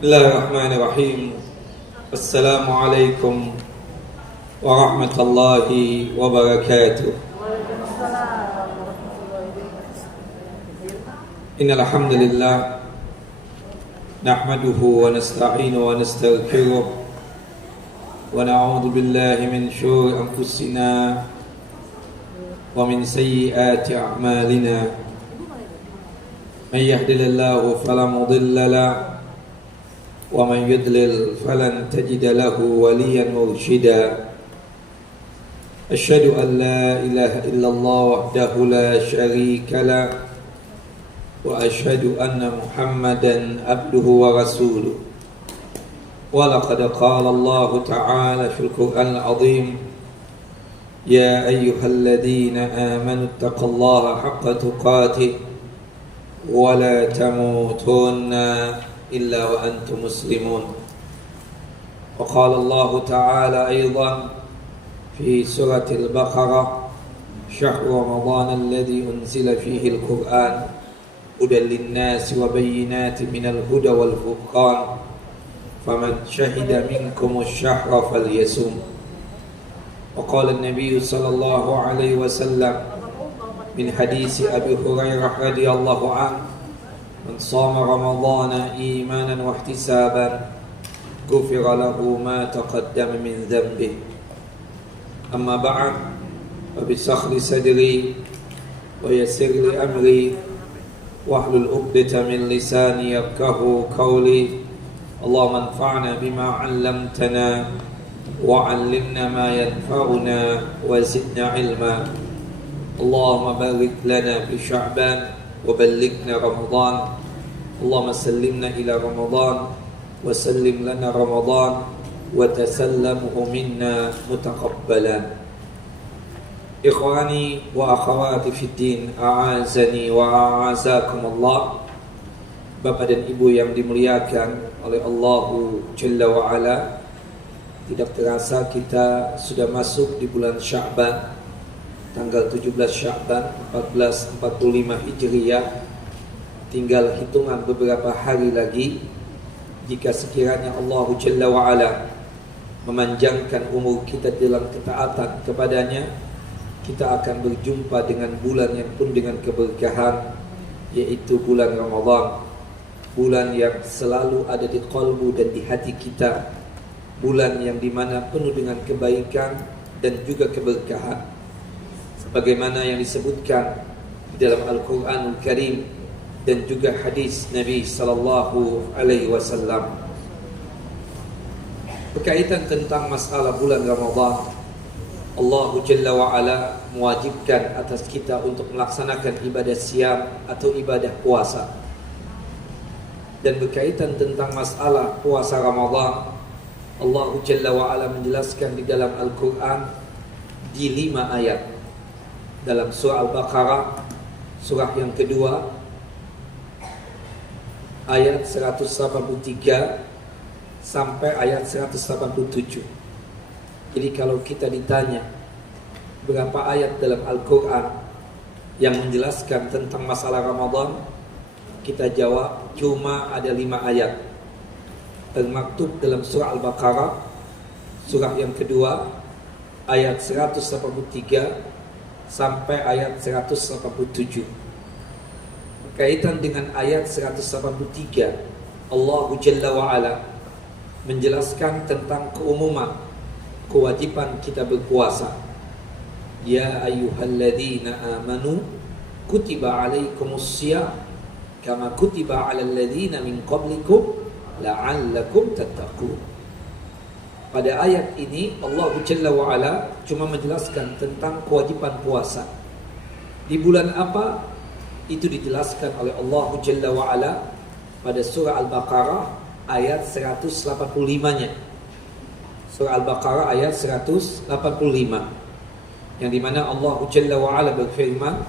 Bismillahirrahmanirrahim. Assalamualaikum warahmatullahi wabarakatuh. Innal hamdalillah nahmaduhu wa nasta'inuhu wa nastaghfiruh wa na'udzu billahi min shururi anfusina wa min sayyiati a'malina. Man yahdihillahu fala mudilla lahu ومن يضلل فلن تجد له وليا مرشدا أشهد أن لا إله إلا الله وحده لا شريك له وأشهد أن محمدا عبده ورسوله ولقد قال الله تعالى في القرآن العظيم يا أيها الذين آمنوا اتقوا الله حق تقاته ولا تموتن إلا وأنتم مسلمون وقال الله تعالى أيضا في سورة البقرة شهر رمضان الذي أنزل فيه القرآن هدى للناس وبينات من الهدى والفرقان فمن شهد منكم الشهر فليصم وقال النبي صلى الله عليه وسلم من حديث أبي هريرة رضي الله عنه من صام رمضان إيمانا واحتسابا غفر له ما تقدم من ذنبه أما بعد فبشرح صدري ويسر لي أمري واحلل عقدة من لساني يفقهوا قولي اللهم انفعنا بما علمتنا وعلمنا ما ينفعنا وزدنا علما اللهم بارك لنا في شعبان وبلغنا رمضان اللهم سلمنا إلى رمضان وسلم لنا رمضان وتسلمه منا متقبلا إخواني وأخواتي في الدين أعزني وأعزكم الله. Bapak dan Ibu yang dimuliakan oleh Allah Jalla wa'ala, tidak terasa kita sudah masuk di bulan Sya'ban, tanggal 17 Sya'ban 1445 Hijriah. Tinggal hitungan beberapa hari lagi. Jika sekiranya Allah Jalla wa'ala memanjangkan umur kita dalam ketaatan kepadanya, kita akan berjumpa dengan bulan yang penuh dengan keberkahan, yaitu bulan Ramadan. Bulan yang selalu ada di qalbu dan di hati kita. Bulan yang dimana penuh dengan kebaikan dan juga keberkahan, sebagaimana yang disebutkan di dalam Al-Quranul Karim dan juga hadis Nabi sallallahu alaihi wasallam. Berkaitan tentang masalah bulan Ramadan, Allah Jalla wa'ala mewajibkan atas kita untuk melaksanakan ibadah siam atau ibadah puasa. Dan berkaitan tentang masalah puasa Ramadan, Allah Jalla wa'ala menjelaskan di dalam Al-Quran di 5 ayat. Dalam surah Al-Baqarah, surah yang kedua, ayat 183 sampai ayat 187. Jadi kalau kita ditanya berapa ayat dalam Al-Quran yang menjelaskan tentang masalah Ramadan, kita jawab cuma ada 5 ayat. Termaktub dalam surah Al-Baqarah, surah yang kedua, ayat 183 sampai ayat 187. Berkaitan dengan ayat 183, Allah Jalla wa'ala menjelaskan tentang keumuman kewajiban kita berpuasa. Ya ayyuhalladzina amanu kutiba alaikumussyam kama kutiba alal ladzina min qablikum la'allakum tattaqun. Pada ayat ini Allah Jalla wa'ala cuma menjelaskan tentang kewajiban puasa. Di bulan apa? Itu dijelaskan oleh Allah Jalla wa'ala pada surah Al-Baqarah ayat 185-nya. Surah Al-Baqarah ayat 185, yang dimana Allah Jalla wa'ala berfirman,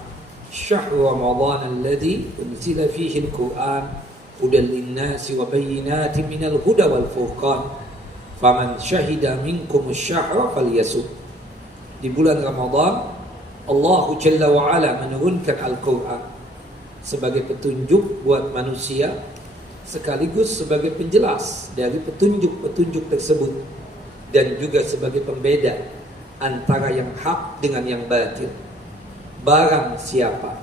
Syahru Ramadan alladhi unzila fihi al-Quran hudan lin-nasi wa bayyinatin minal huda wal furqan faman syahida minkum asy-syahra falyasum. Di bulan Ramadan Allah Jalla wa'ala menurunkan Al-Quran sebagai petunjuk buat manusia sekaligus sebagai penjelas dari petunjuk-petunjuk tersebut, dan juga sebagai pembeda antara yang hak dengan yang batil. Barang siapa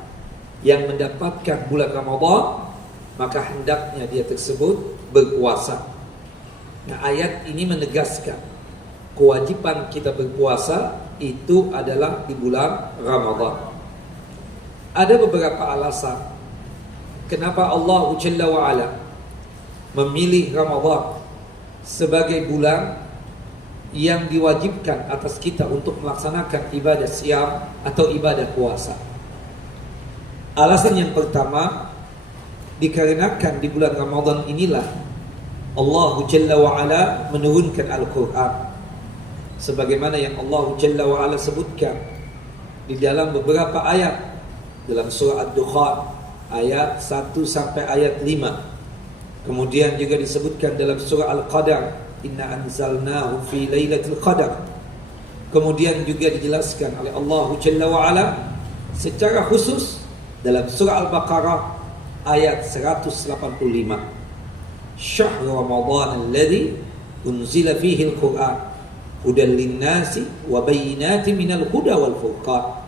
yang mendapatkan bulan Ramadan, maka hendaknya dia tersebut berpuasa. Nah, ayat ini menegaskan kewajiban kita berpuasa itu adalah di bulan Ramadan. Ada beberapa alasan kenapa Allah Jalla wa'ala memilih Ramadan sebagai bulan yang diwajibkan atas kita untuk melaksanakan ibadah siam atau ibadah puasa. Alasan yang pertama, dikarenakan di bulan Ramadan inilah Allah Jalla wa'ala menurunkan Al-Quran, sebagaimana yang Allah Jalla wa'ala sebutkan di dalam beberapa ayat dalam surah Ad-Dukhan ayat 1 sampai ayat 5. Kemudian juga disebutkan dalam surah Al-Qadar, inna anzalnahu fi lailatul qadar. Kemudian juga dijelaskan oleh Allah Jalla wa'ala secara khusus dalam surah Al-Baqarah ayat 185. Syahr Ramadan alladhi unzila fihi al-Quran hudan lin-nasi wa bayyinatin minal huda wal furqan.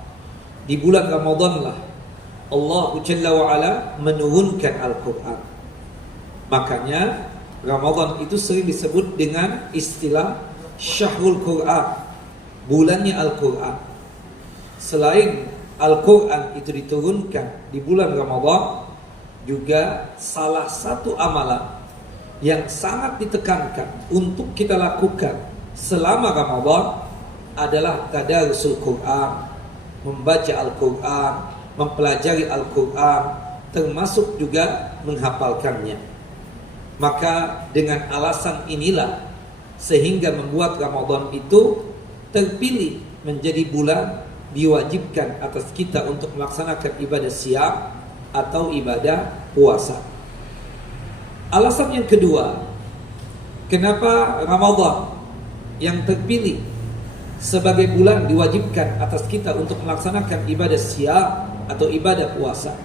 Di bulan Ramadan lah Allah Jalla wa'ala menurunkan Al-Quran. Makanya Ramadan itu sering disebut dengan istilah Syahrul Quran, bulannya Al-Quran. Selain Al-Quran itu diturunkan di bulan Ramadan, juga salah satu amalan yang sangat ditekankan untuk kita lakukan selama Ramadan adalah tadarusul Quran, membaca Al-Quran, mempelajari Al-Quran, termasuk juga menghafalkannya. Maka dengan alasan inilah sehingga membuat Ramadan itu terpilih menjadi bulan diwajibkan atas kita untuk melaksanakan ibadah siam atau ibadah puasa. Alasan yang kedua, kenapa Ramadan yang terpilih sebagai bulan diwajibkan atas kita untuk melaksanakan ibadah siam atau ibadah puasa,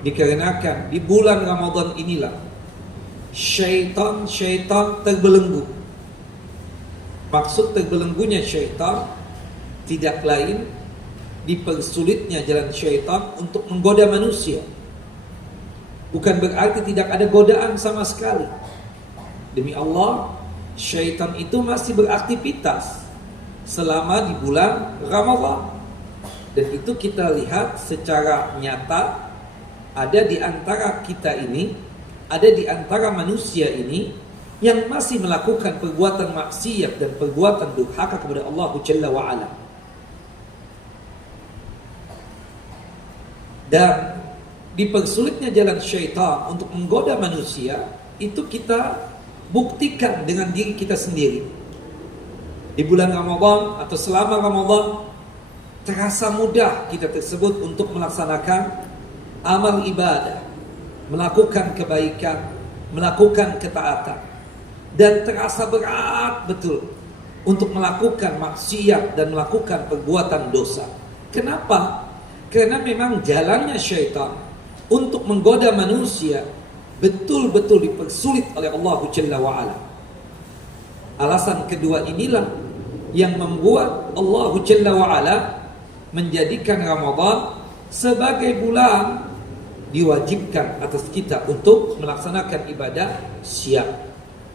dikarenakan di bulan Ramadan inilah syaitan terbelenggu. Maksud terbelenggunya syaitan tidak lain dipersulitnya jalan syaitan untuk menggoda manusia. Bukan berarti tidak ada godaan sama sekali. Demi Allah, syaitan itu masih beraktivitas selama di bulan Ramadan. Dan itu kita lihat secara nyata, ada di antara kita ini, ada di antara manusia ini yang masih melakukan perbuatan maksiat dan perbuatan durhaka kepada Allah Jalla wa'ala. Dan dipersulitnya jalan syaitan untuk menggoda manusia, itu kita buktikan dengan diri kita sendiri. Di bulan Ramadan atau selama Ramadan, terasa mudah kita tersebut untuk melaksanakan amal ibadah, melakukan kebaikan, melakukan ketaatan, dan terasa berat betul untuk melakukan maksiat dan melakukan perbuatan dosa. Kenapa? Karena memang jalannya syaitan untuk menggoda manusia betul-betul dipersulit oleh Allah Jalla wa'ala. Alasan kedua inilah yang membuat Allah Jalla wa'ala menjadikan Ramadan sebagai bulan diwajibkan atas kita untuk melaksanakan ibadah siam.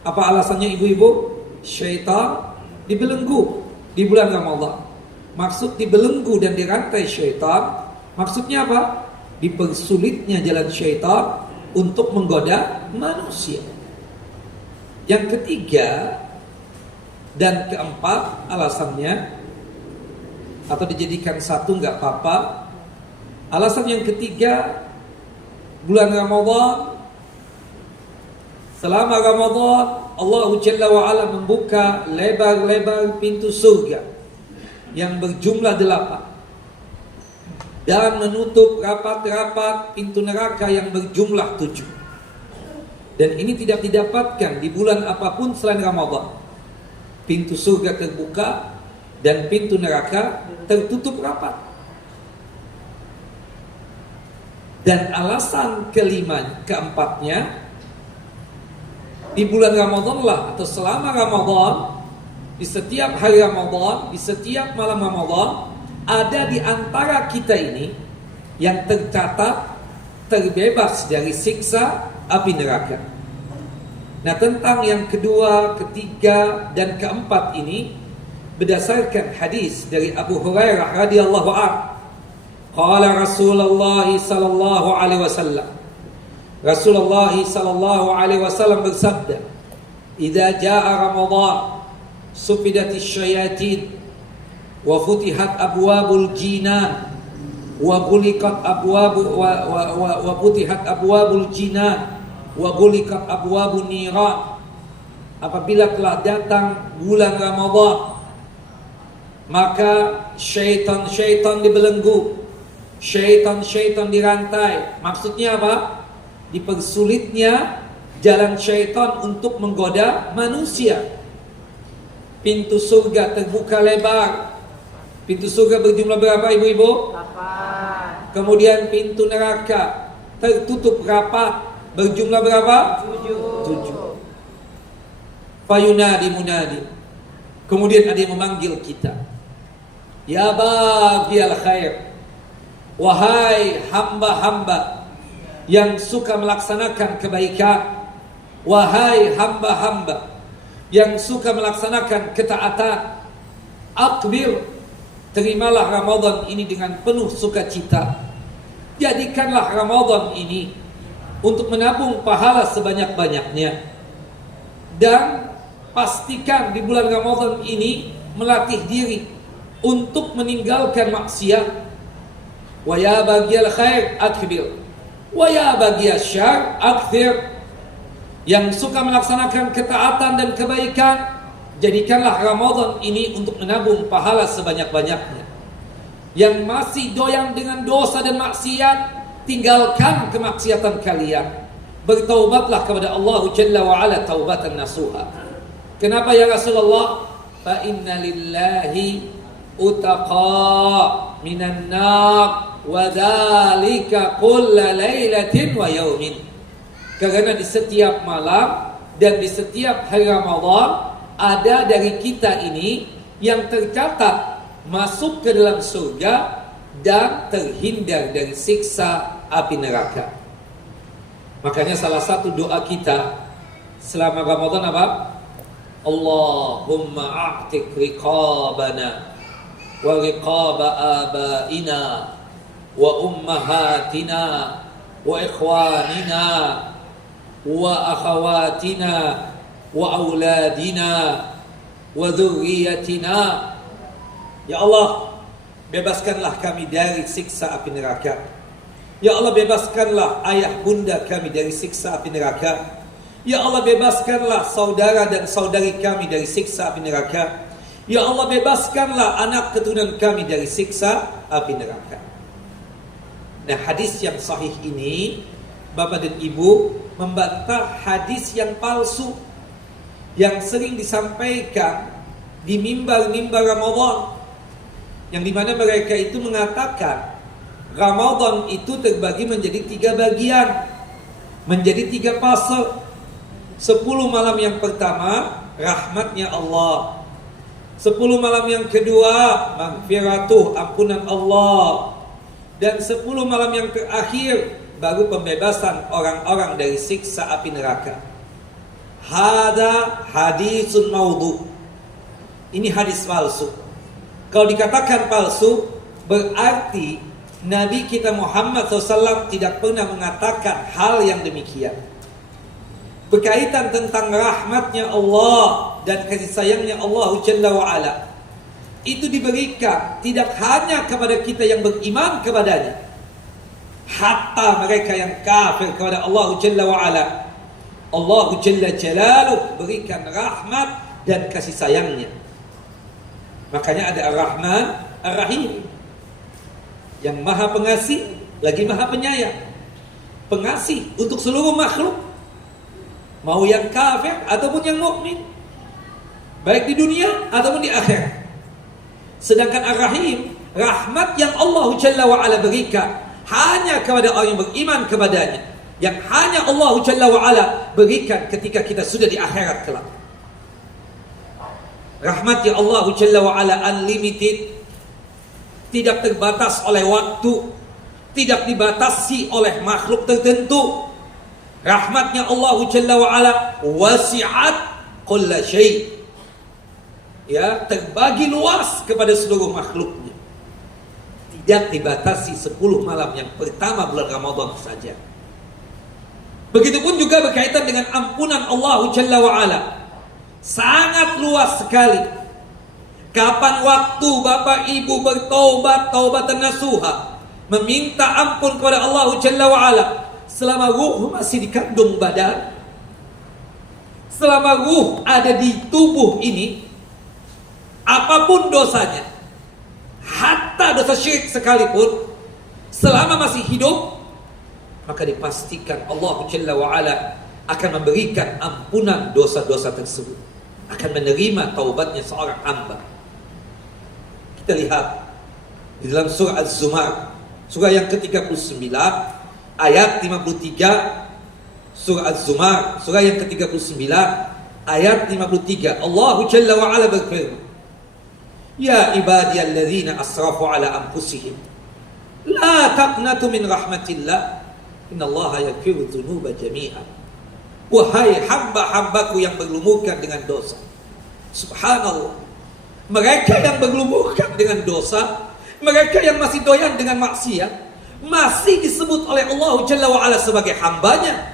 Apa alasannya ibu-ibu? Syaitan dibelenggu di bulan Ramadan. Maksud dibelenggu dan dirantai syaitan, maksudnya apa? Dipersulitnya jalan syaitan untuk menggoda manusia. Yang ketiga dan keempat alasannya, atau dijadikan satu nggak apa-apa. Alasan yang ketiga, bulan Ramadan, selama Ramadan Allah Jalla wa'ala membuka lebar-lebar pintu surga yang berjumlah 8 dan menutup rapat-rapat pintu neraka yang berjumlah 7. Dan ini tidak didapatkan di bulan apapun selain Ramadan. Pintu surga terbuka dan pintu neraka tertutup rapat. Dan alasan keempatnya di bulan Ramadan lah atau selama Ramadan, di setiap hari Ramadan, di setiap malam Ramadan, ada di antara kita ini yang tercatat terbebas dari siksa api neraka. Nah, tentang yang kedua, ketiga, dan keempat ini berdasarkan hadis dari Abu Hurairah radhiyallahu anhu. Qala Rasulullah sallallahu alaihi wasallam. Rasulullah sallallahu alaihi wasallam bersabda, "Idza jaa Ramadan, sufidatis syayatin wa futihat abwabul jinan wa ghuliqat wa futihat abwabul jinan wa ghuliqat abwabun niran." Apabila telah datang bulan Ramadan, maka syaitan-syaitan dibelenggu, syaitan-syaitan dirantai. Maksudnya apa? Dipersulitnya jalan syaitan untuk menggoda manusia. Pintu surga terbuka lebar. Pintu surga berjumlah berapa, ibu-ibu? 8. Kemudian pintu neraka tertutup rapat, berjumlah berapa? 7. Fayunadi munadi. Kemudian ada yang memanggil kita, ya baghiyal khair, wahai hamba-hamba yang suka melaksanakan kebaikan, wahai hamba-hamba yang suka melaksanakan ketaatan, akbir, terimalah Ramadan ini dengan penuh sukacita. Jadikanlah Ramadan ini untuk menabung pahala sebanyak-banyaknya. Dan pastikan di bulan Ramadan ini melatih diri untuk meninggalkan maksiat. Wa ya baghiyal khair akbir, wa ya baghiyasy syarr akthir. Yang suka melaksanakan ketaatan dan kebaikan, jadikanlah Ramadan ini untuk menabung pahala sebanyak-banyaknya. Yang masih doyan dengan dosa dan maksiat, tinggalkan kemaksiatan kalian. Bertaubatlah kepada Allah Jalla wa Ala taubatan nasuha. Kenapa ya Rasulullah? Fa inna lillahi utaqa minan nar wa dzalika kulla lailatin wa yaumin. Karena di setiap malam dan di setiap hari Ramadan ada dari kita ini yang tercatat masuk ke dalam surga dan terhindar dari siksa api neraka. Makanya salah satu doa kita selama Ramadan apa? Allahumma a'tiq riqabana wa riqaba abaina wa ummahatina wa ikhwanina wa akhawatina wa auladina wa dzurriyyatina. Ya Allah, bebaskanlah kami dari siksa api neraka. Ya Allah, bebaskanlah ayah bunda kami dari siksa api neraka. Ya Allah, bebaskanlah saudara dan saudari kami dari siksa api neraka. Ya Allah, bebaskanlah anak keturunan kami dari siksa api neraka. Nah, hadis yang sahih ini, Bapak dan Ibu, membantah hadis yang palsu yang sering disampaikan di mimbar-mimbar Ramadan, yang dimana mereka itu mengatakan Ramadan itu terbagi menjadi 3 bagian, menjadi 3 fase. 10 malam yang pertama rahmatnya Allah, 10 malam yang kedua maghfiratuh, ampunan Allah, dan 10 malam yang terakhir baru pembebasan orang-orang dari siksa api neraka. Hada hadisun maudhu. Ini hadis palsu. Kalau dikatakan palsu, berarti Nabi kita Muhammad SAW tidak pernah mengatakan hal yang demikian. Berkaitan tentang rahmatnya Allah dan kasih sayangnya Allah Jalla wa'ala, itu diberikan tidak hanya kepada kita yang beriman kepadanya, hatta mereka yang kafir kepada Allah Jalla wa'ala, Allah Jalla Jalaluh berikan rahmat dan kasih sayangnya. Makanya ada Ar-Rahman Ar-Rahim, yang maha pengasih lagi maha penyayang. Pengasih untuk seluruh makhluk, mau yang kafir ataupun yang mukmin, baik di dunia ataupun di akhirat. Sedangkan Ar-Rahim, rahmat yang Allah Jalla wa'ala berikan hanya kepada orang yang beriman kepadanya, yang hanya Allah Jalla wa'ala berikan ketika kita sudah di akhirat kelak. Rahmatnya Allah Jalla wa'ala unlimited, tidak terbatas oleh waktu, tidak dibatasi oleh makhluk tertentu. Rahmatnya Allah Jalla wa'ala wasi'at kulla syai', ya, terbagi luas kepada seluruh makhluknya. Tidak dibatasi 10 malam yang pertama bulan Ramadan saja. Begitupun juga berkaitan dengan ampunan Allah Jalla wa'ala, sangat luas sekali. Kapan waktu Bapak Ibu bertaubat, taubatan nasuha, meminta ampun kepada Allah Jalla wa'ala, selama ruh masih dikandung badan, selama ruh ada di tubuh ini, apapun dosanya, hatta dosa syirik sekalipun, selama masih hidup, maka dipastikan Allah Jalla wa'ala akan memberikan ampunan dosa-dosa tersebut, akan menerima taubatnya seorang hamba. Kita lihat di dalam surah Az-Zumar, surah yang ke-39 ayat 53. Surah Az-Zumar surah yang ke-39 ayat 53, Allah Jalla wa'ala berfirman, Ya ibadiyalladzina asrafu ala anfusihim la taqnatu min rahmatillah innallaha yaghfiru dzunuba jami'an. Wahai hamba-hambaku yang berlumurkan dengan dosa, subhanallah, mereka yang berlumurkan dengan dosa, mereka yang masih doyan dengan maksiat, masih disebut oleh Allah Jalla wa'ala sebagai hambanya.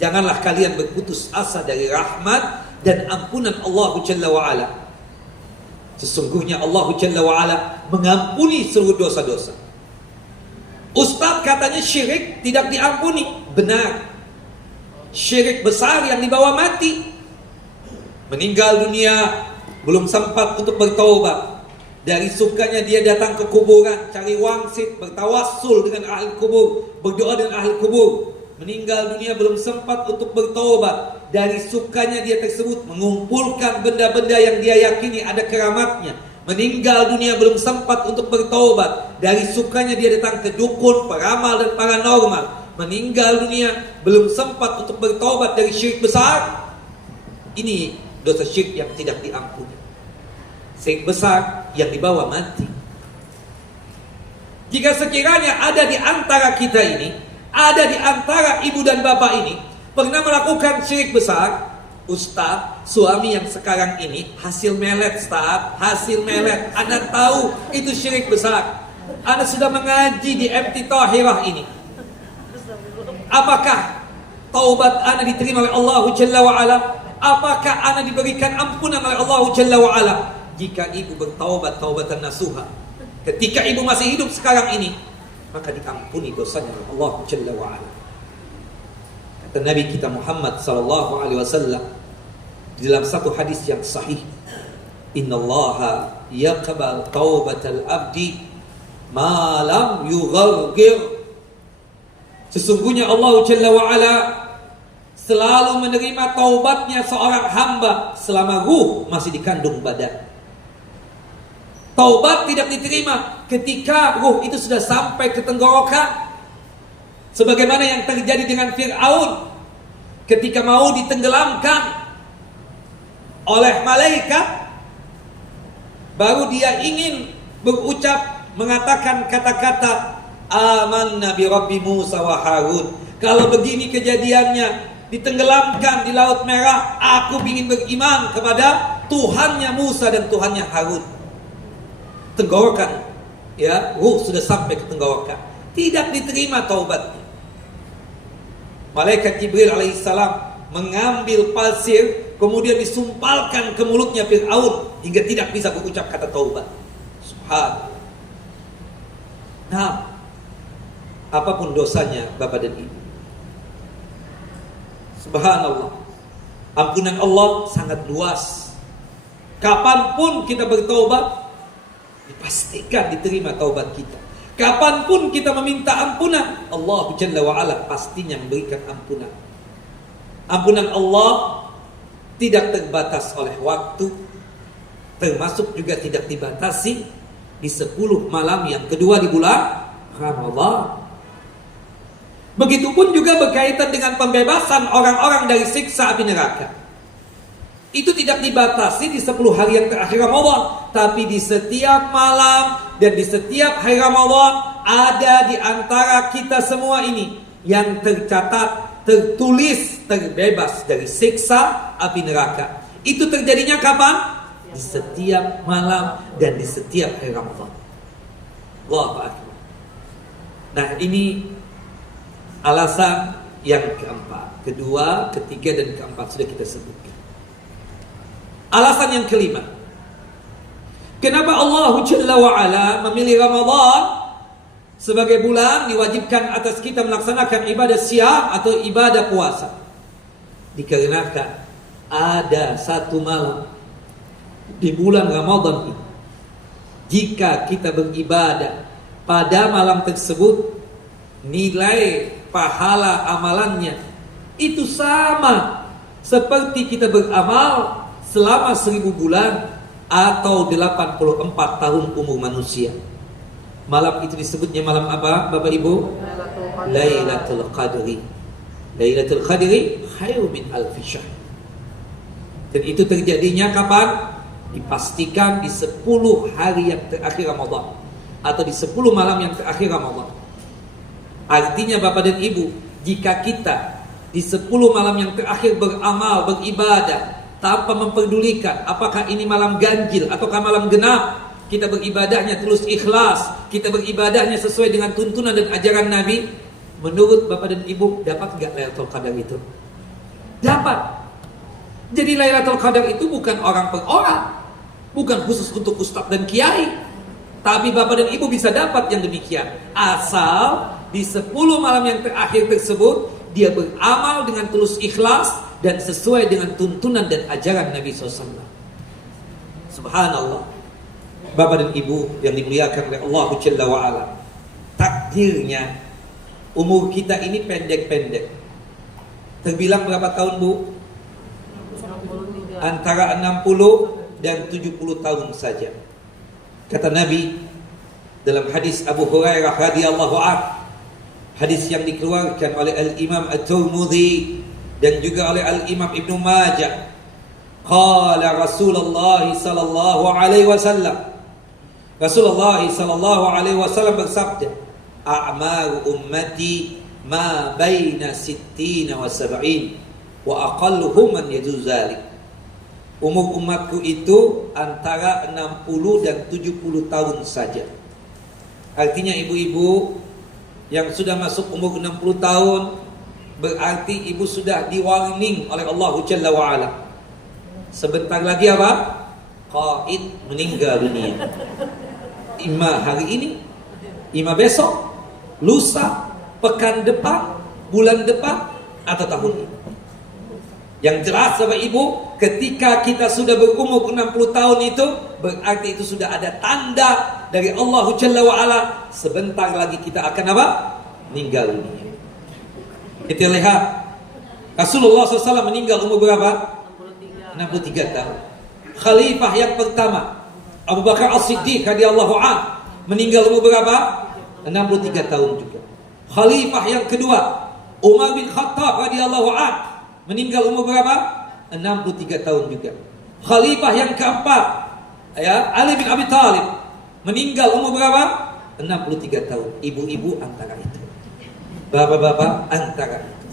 Janganlah kalian berputus asa dari rahmat dan ampunan Allah Jalla wa'ala. Sesungguhnya Allah Jalla wa'ala mengampuni seluruh dosa-dosa. Ustaz katanya syirik tidak diampuni. Benar. Syirik besar yang dibawa mati. Meninggal dunia, belum sempat untuk bertaubat. Dari sukanya dia datang ke kuburan, cari wangsit, bertawassul dengan ahli kubur, berdoa dengan ahli kubur. Meninggal dunia belum sempat untuk bertaubat. Dari sukanya dia tersebut mengumpulkan benda-benda yang dia yakini ada keramatnya. Meninggal dunia belum sempat untuk bertaubat. Dari sukanya dia datang ke dukun, peramal dan paranormal. Meninggal dunia belum sempat untuk bertaubat dari syirik besar. Ini dosa syirik yang tidak diampuni, syirik besar yang dibawa mati. Jika sekiranya ada di antara kita ini, ada di antara ibu dan bapak ini pernah melakukan syirik besar, Ustaz, suami yang sekarang ini hasil melet, Ustaz, hasil melet. Anda tahu itu syirik besar. Anda sudah mengaji di MT Tahirah ini. Apakah taubat Anda diterima oleh Allah Jalla wa'ala? Apakah Anda diberikan ampunan oleh Allah Jalla wa'ala? Jika ibu bertaubat, taubatan nasuha, ketika ibu masih hidup sekarang ini, maka diampuni dosanya oleh Allah Jalla wa'ala. Kata Nabi kita Muhammad sallallahu alaihi wasallam di dalam satu hadis yang sahih, innallaha yaqbal taubatal abdi ma lam yughargir. Sesungguhnya Allah Jalla wa'ala selalu menerima taubatnya seorang hamba selama ruh masih dikandung badan. Taubat tidak diterima ketika ruh itu sudah sampai ke tenggorokan, sebagaimana yang terjadi dengan Fir'aun ketika mau ditenggelamkan oleh malaikat. Baru dia ingin berucap, mengatakan kata-kata amanna bi Rabbi Musa wa Harun. Kalau begini kejadiannya, ditenggelamkan di Laut Merah, aku ingin beriman kepada Tuhannya Musa dan Tuhannya Harun. Tenggorokan, ya, ruh sudah sampai ke tenggorokan, tidak diterima taubatnya. Malaikat Jibril alaihissalam mengambil pasir, kemudian disumpalkan ke mulutnya Fir'aun hingga tidak bisa berucap kata taubat. Subhanallah. Nah, apapun dosanya Bapak dan Ibu, subhanallah, ampunan Allah sangat luas. Kapanpun kita bertaubat, dipastikan diterima taubat kita. Kapanpun kita meminta ampunan, Allah Jalla wa'ala pastinya memberikan ampunan. Ampunan Allah tidak terbatas oleh waktu, termasuk juga tidak dibatasi di 10 malam yang kedua di bulan Ramadhan. Begitupun juga berkaitan dengan pembebasan orang-orang dari siksa api neraka. Itu tidak dibatasi di 10 hari yang terakhir Ramadan, tapi di setiap malam dan di setiap hari Ramadan ada di antara kita semua ini yang tercatat, tertulis terbebas dari siksa api neraka. Itu terjadinya kapan? Di setiap malam dan di setiap hari Ramadan. Allahu Akbar. Nah, ini alasan yang keempat. Kedua, ketiga, dan keempat sudah kita sebutkan. Alasan yang kelima, kenapa Allah Jalla wa'ala memilih Ramadan sebagai bulan diwajibkan atas kita melaksanakan ibadah siam atau ibadah puasa? Dikarenakan ada satu malam di bulan Ramadan ini, jika kita beribadah pada malam tersebut, nilai pahala amalannya itu sama seperti kita beramal selama 1000 bulan atau 84 tahun umur manusia. Malam itu disebutnya malam apa, Bapak Ibu? Lailatul Qadri. Lailatul Qadri khairu min alfi syahr. Dan itu terjadinya kapan? Dipastikan di 10 hari yang terakhir Ramadan atau di 10 malam yang terakhir Ramadan. Artinya Bapak dan Ibu, jika kita di 10 malam yang terakhir beramal, beribadah tanpa memperdulikan apakah ini malam ganjil ataukah malam genap, kita beribadahnya tulus ikhlas, kita beribadahnya sesuai dengan tuntunan dan ajaran Nabi, menurut Bapak dan Ibu, dapat enggak Lailatul Qadar itu? Dapat. Jadi Lailatul Qadar itu bukan orang per orang, bukan khusus untuk ustaz dan kiai, tapi Bapak dan Ibu bisa dapat yang demikian asal di 10 malam yang terakhir tersebut dia beramal dengan tulus ikhlas dan sesuai dengan tuntunan dan ajaran Nabi SAW. Subhanallah. Bapak dan Ibu yang dimuliakan oleh Allah Jalla wa'ala, takdirnya umur kita ini pendek-pendek. Terbilang berapa tahun, Bu? Antara 60 dan 70 tahun saja. Kata Nabi dalam hadis Abu Hurairah radhiyallahu anhu, hadis yang dikeluarkan oleh Al-Imam At-Tirmidzi dan juga oleh Al-Imam Ibnu Majah, qala Rasulullah sallallahu alaihi wasallam, Rasulullah sallallahu alaihi wasallam bersabda, a'maru ummati ma baina 60 wa 70 wa aqalluhum man yajuz zalik. Umur umatku itu antara 60 dan 70 tahun saja. Artinya ibu-ibu yang sudah masuk umur 60 tahun, berarti ibu sudah di-warning oleh Allah Jalla wa'ala. Sebentar lagi apa? Qaid meninggal dunia. Ima hari ini, ima besok, lusa, pekan depan, bulan depan, atau tahun ini. Yang jelas Bapak Ibu, ketika kita sudah berumur 60 tahun itu, berarti itu sudah ada tanda dari Allah Jalla wa'ala, sebentar lagi kita akan apa? Meninggal dunia. Kita lihat Rasulullah SAW meninggal umur berapa? 63 tahun. Khalifah yang pertama Abu Bakar As-Siddiq radhiyallahu anhu meninggal umur berapa? 63 tahun juga. Khalifah yang kedua Umar bin Khattab radhiyallahu anhu meninggal umur berapa? 63 tahun juga. Khalifah yang keempat Ali bin Abi Thalib meninggal umur berapa? 63 tahun. Ibu-ibu antara itu, bapak-bapak antara itu.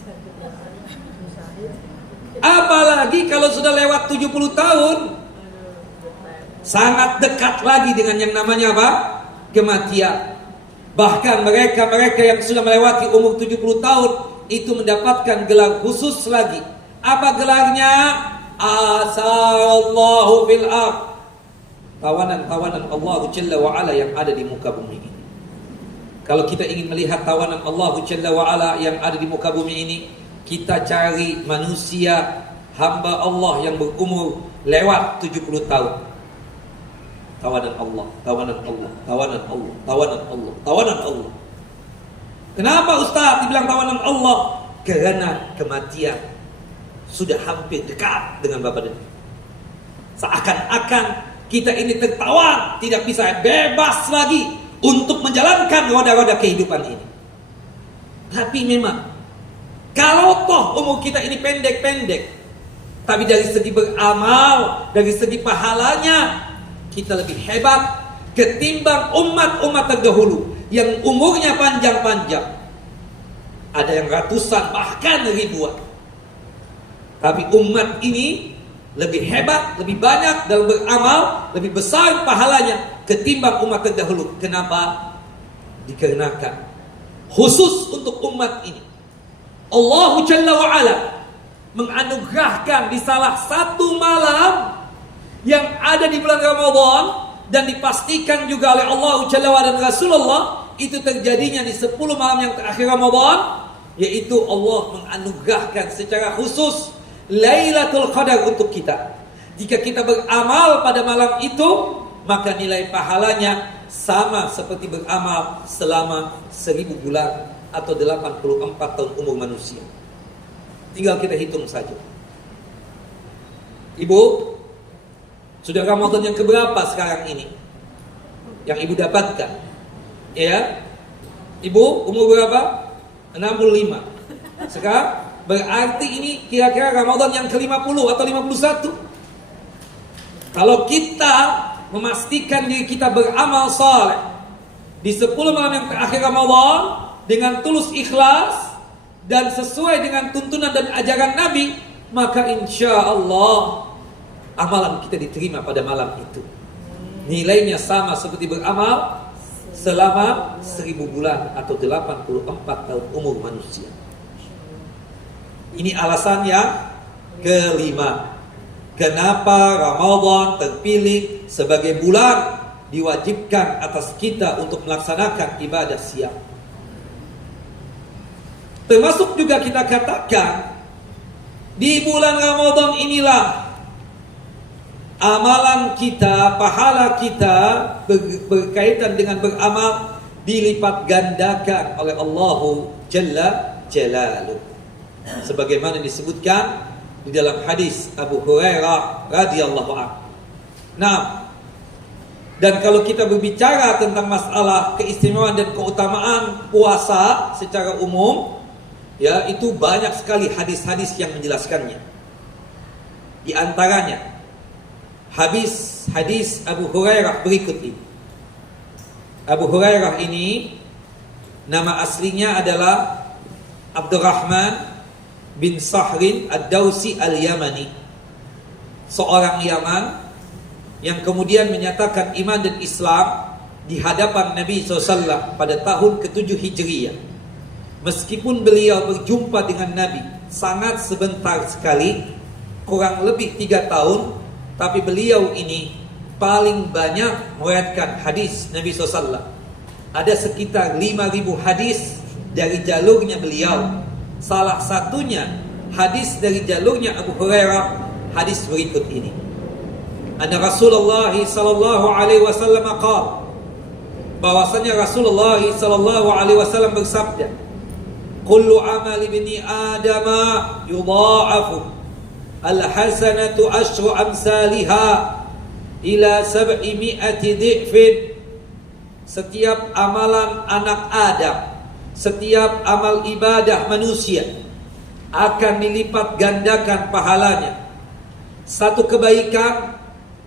Apalagi kalau sudah lewat 70 tahun, sangat dekat lagi dengan yang namanya apa? Kematian. Bahkan mereka yang sudah melewati umur 70 tahun itu mendapatkan gelar khusus lagi. Apa gelarnya? Asarallahu fil ardh. Tawanan-tawanan Allah Jalla wa'ala yang ada di muka bumi ini. Kalau kita ingin melihat tawanan Allah Jalla wa'ala yang ada di muka bumi ini, kita cari manusia hamba Allah yang berumur lewat 70 tahun. Tawanan Allah, tawanan Allah, tawanan Allah, tawanan Allah, tawanan Allah. Kenapa Ustaz dibilang tawanan Allah? Karena kematian sudah hampir dekat dengan Bapak dan Ibu. Seakan-akan kita ini tertawan, tidak bisa bebas lagi untuk menjalankan roda-roda kehidupan ini. Tapi memang kalau toh umur kita ini pendek-pendek, tapi dari segi beramal, dari segi pahalanya, kita lebih hebat ketimbang umat-umat terdahulu yang umurnya panjang-panjang. Ada yang ratusan, bahkan ribuan. Tapi umat ini lebih hebat, lebih banyak dalam beramal, lebih besar pahalanya ketimbang umat terdahulu. Kenapa? Dikarenakan khusus untuk umat ini Allah Jalla wa'ala menganugerahkan di salah satu malam yang ada di bulan Ramadan, dan dipastikan juga oleh Allah Jalla wa'ala dan Rasulullah itu terjadinya di 10 malam yang terakhir Ramadan, yaitu Allah menganugerahkan secara khusus Lailatul Qadar untuk kita. Jika kita beramal pada malam itu, maka nilai pahalanya sama seperti beramal selama 1000 bulan atau 84 tahun umur manusia. Tinggal kita hitung saja. Ibu, sudah Ramadan yang keberapa sekarang ini yang ibu dapatkan? Ya, ibu umur berapa? 65. Sekarang berarti ini kira-kira Ramadan yang ke-50 atau 51. Kalau kita memastikan diri kita beramal saleh di 10 malam yang terakhir Ramadan dengan tulus ikhlas dan sesuai dengan tuntunan dan ajaran Nabi, maka insya Allah amalan kita diterima pada malam itu. Nilainya sama seperti beramal selama 1000 bulan atau 84 tahun umur manusia. Ini alasan yang kelima, kenapa Ramadan terpilih sebagai bulan diwajibkan atas kita untuk melaksanakan ibadah siam. Termasuk juga kita katakan di bulan Ramadan inilah amalan kita, pahala kita berkaitan dengan beramal dilipat gandakan oleh Allah Jalla Jalaluh. Sebagaimana disebutkan di dalam hadis Abu Hurairah radhiyallahu anhu. Nah, dan kalau kita berbicara tentang masalah keistimewaan dan keutamaan puasa secara umum, ya, itu banyak sekali hadis-hadis yang menjelaskannya. Di antaranya hadis Abu Hurairah berikut ini. Abu Hurairah ini nama aslinya adalah Abdurrahman bin Sahrin Ad-Dausi Al-Yamani, seorang Yaman yang kemudian menyatakan iman dan Islam di hadapan Nabi SAW pada tahun ke-7 Hijriyah. Meskipun beliau berjumpa dengan Nabi sangat sebentar sekali, kurang lebih 3 tahun, tapi beliau ini paling banyak meriwayatkan hadis Nabi SAW. Ada sekitar 5.000 hadis dari jalurnya beliau. Salah satunya hadis dari jalurnya Abu Hurairah, hadis berikut ini. Anna Rasulullah sallallahu alaihi wasallam qala, bahwasanya Rasulullah sallallahu alaihi wasallam bersabda, kullu amal ibni adama yudha'afu al-hasanatu asyru amsalha ila 700 dhi'fin. Setiap amalan anak Adam, setiap amal ibadah manusia akan dilipat gandakan pahalanya. Satu kebaikan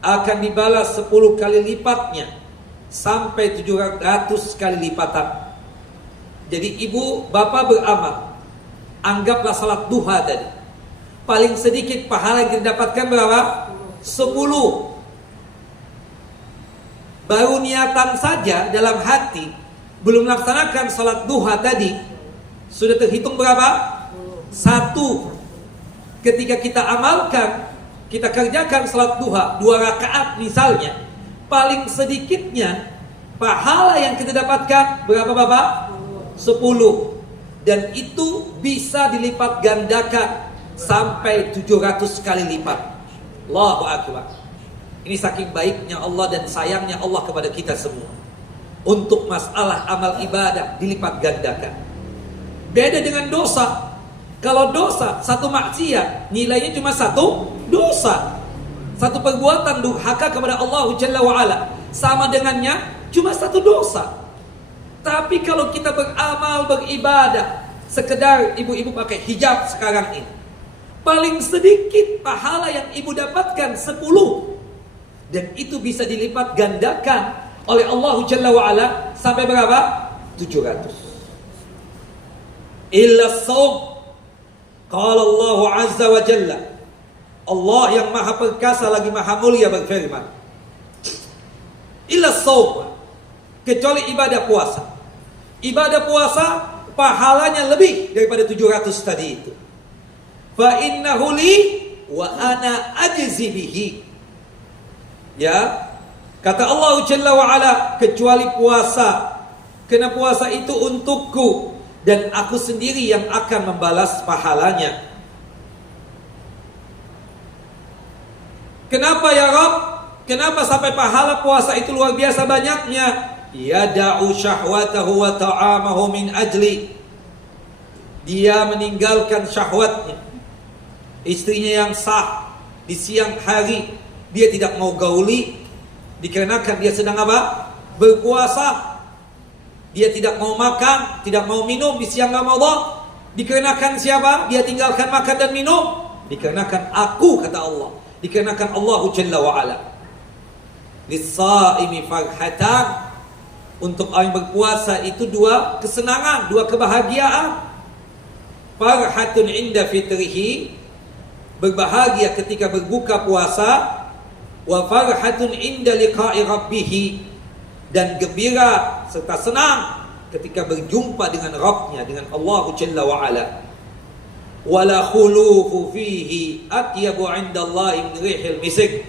akan dibalas 10 kali lipatnya sampai 700 kali lipatan. Jadi ibu bapak beramal, anggaplah salat duha tadi, paling sedikit pahala yang kita dapatkan berapa? 10. Baru niatan saja dalam hati, belum melaksanakan salat duha tadi, sudah terhitung berapa? 1. Ketika kita amalkan, kita kerjakan salat duha 2 rakaat misalnya, paling sedikitnya pahala yang kita dapatkan berapa Bapak? 10. Dan itu bisa dilipat gandakan sampai 700 kali lipat. Allahu Akbar. Ini saking baiknya Allah dan sayangnya Allah kepada kita semua. Untuk masalah amal ibadah dilipat gandakan. Beda dengan dosa. Kalau dosa, satu maksiat, nilainya cuma 1 dosa. Satu perbuatan durhaka kepada Allah Jalla wa'ala, sama dengannya cuma 1 dosa. Tapi kalau kita beramal, beribadah sekedar ibu-ibu pakai hijab sekarang ini, paling sedikit pahala yang ibu dapatkan 10, dan itu bisa dilipat gandakan oleh Allah Jalla wa'ala sampai berapa? 700. Illa shaum, qala Allah Azza wa Jalla, Allah yang maha perkasa lagi maha mulia berfirman, illa shaum, kecuali ibadah puasa. Ibadah puasa pahalanya lebih daripada 700 tadi itu. Fa innahu li wa ana ajzi bihi. Ya, kata Allah Jalla wa Ala, kecuali puasa, karena puasa itu untukku dan aku sendiri yang akan membalas pahalanya. Kenapa ya Rabb? Kenapa sampai pahala puasa itu luar biasa banyaknya? Yada'u syahwatahu wa ta'amahu min ajli. Dia meninggalkan syahwatnya, istrinya yang sah di siang hari dia tidak mau gauli, dikarenakan dia sedang apa? Berpuasa. Dia tidak mau makan, tidak mau minum di siang Ramadan, dikarenakan siapa? Dia tinggalkan makan dan minum, dikarenakan aku, kata Allah, dikarenakan Allah Jalla wa Ala. Lis-shaimi farhatan, untuk orang berpuasa itu 2 kesenangan, 2 kebahagiaan. Farhatun inda fitrihi, berbahagia ketika berbuka puasa. Wa farhatun inda liqa'i rabbih, dan gembira serta senang ketika berjumpa dengan Rabbnya, dengan Allah Jalla wa Ala. Wala khulufu fihi atyabu 'indallahi min rihil misk.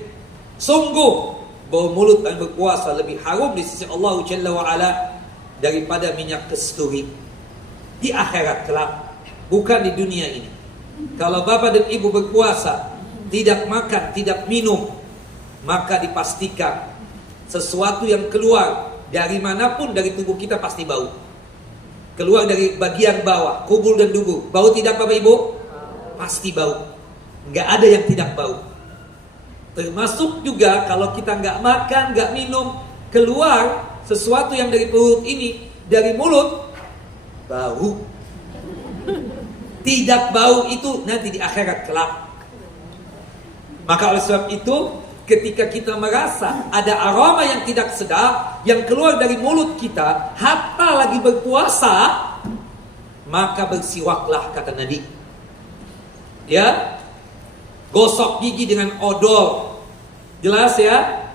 Sungguh bau mulut yang berpuasa lebih harum di sisi Allah Jalla wa Ala daripada minyak kasturi. Di akhirat kelak, bukan di dunia ini. Kalau bapak dan ibu berpuasa, tidak makan, tidak minum, maka dipastikan sesuatu yang keluar dari manapun dari tubuh kita pasti bau. Keluar dari bagian bawah, kubul dan dubur, bau tidak Bapak Ibu? Pasti bau. Nggak ada yang tidak bau. Termasuk juga kalau kita nggak makan, nggak minum, keluar sesuatu yang dari perut ini, dari mulut, bau. Tidak bau itu nanti di akhirat kelak. Maka oleh sebab itu, ketika kita merasa ada aroma yang tidak sedap yang keluar dari mulut kita, hatta lagi berpuasa, maka bersiwaklah, kata Nabi. Ya, gosok gigi dengan odol, jelas ya.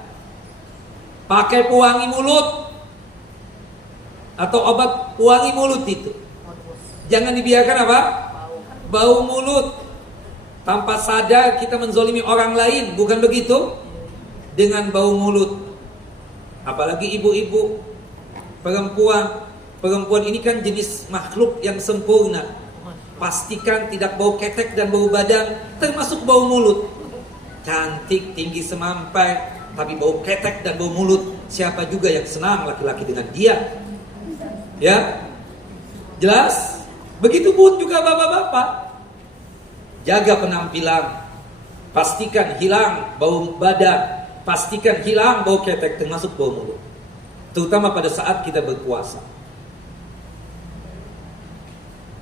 Pakai pewangi mulut atau obat pewangi mulut itu. Jangan dibiarkan apa? Bau mulut. Tanpa sadar kita menzolimi orang lain, bukan begitu? Dengan bau mulut. Apalagi ibu-ibu, perempuan ini kan jenis makhluk yang sempurna. Pastikan tidak bau ketek dan bau badan, termasuk bau mulut. Cantik, tinggi semampai, tapi bau ketek dan bau mulut, siapa juga yang senang laki-laki dengan dia? Ya, jelas? Begitupun juga bapak-bapak. Jaga penampilan, pastikan hilang bau badan, pastikan hilang bau ketek, termasuk bau mulut. Terutama pada saat kita berpuasa.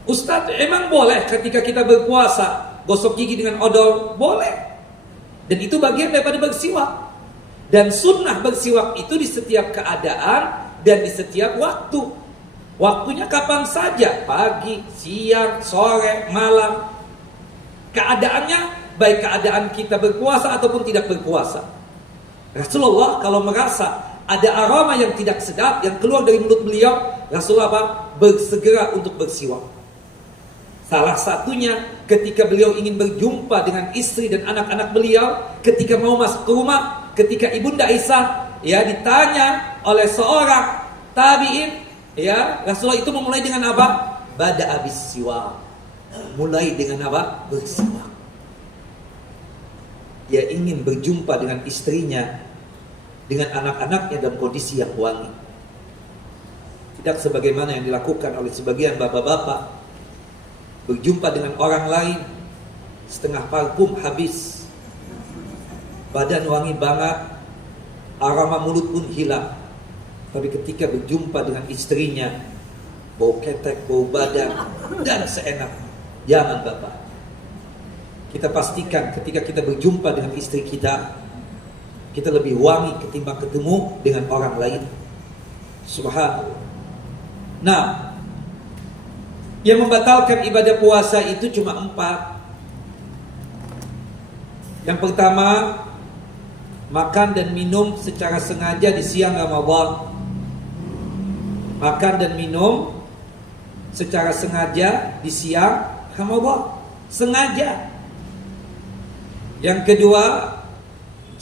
Ustadz, emang boleh ketika kita berpuasa gosok gigi dengan odol? Boleh. Dan itu bagian daripada bersiwak. Dan sunnah bersiwak itu di setiap keadaan dan di setiap waktu. Waktunya kapan saja, pagi, siang, sore, malam. Keadaannya baik keadaan kita berpuasa ataupun tidak berpuasa. Rasulullah kalau merasa ada aroma yang tidak sedap yang keluar dari mulut beliau, Rasulullah apa? Bersegera untuk bersiwak. Salah satunya ketika beliau ingin berjumpa dengan istri dan anak-anak beliau, ketika mau masuk ke rumah, ketika Ibunda Aisyah ya ditanya oleh seorang tabi'in, ya, Rasulullah itu memulai dengan apa? Bada abis siwak. Mulai dengan apa? Bersiwak. Dia ingin berjumpa dengan istrinya, dengan anak-anaknya dalam kondisi yang wangi. Tidak sebagaimana yang dilakukan oleh sebagian bapak-bapak, berjumpa dengan orang lain, setengah parfum habis, badan wangi banget, aroma mulut pun hilang. Tapi ketika berjumpa dengan istrinya, bau ketek, bau badan, dan seenak. Jangan Bapak. Kita pastikan ketika kita berjumpa dengan istri kita, kita lebih wangi ketimbang ketemu dengan orang lain. Subhanallah. Nah, yang membatalkan ibadah puasa itu cuma 4. Yang pertama, makan dan minum secara sengaja di siang Ramadan. Makan dan minum secara sengaja di siang Ramadan. Sengaja. Yang kedua,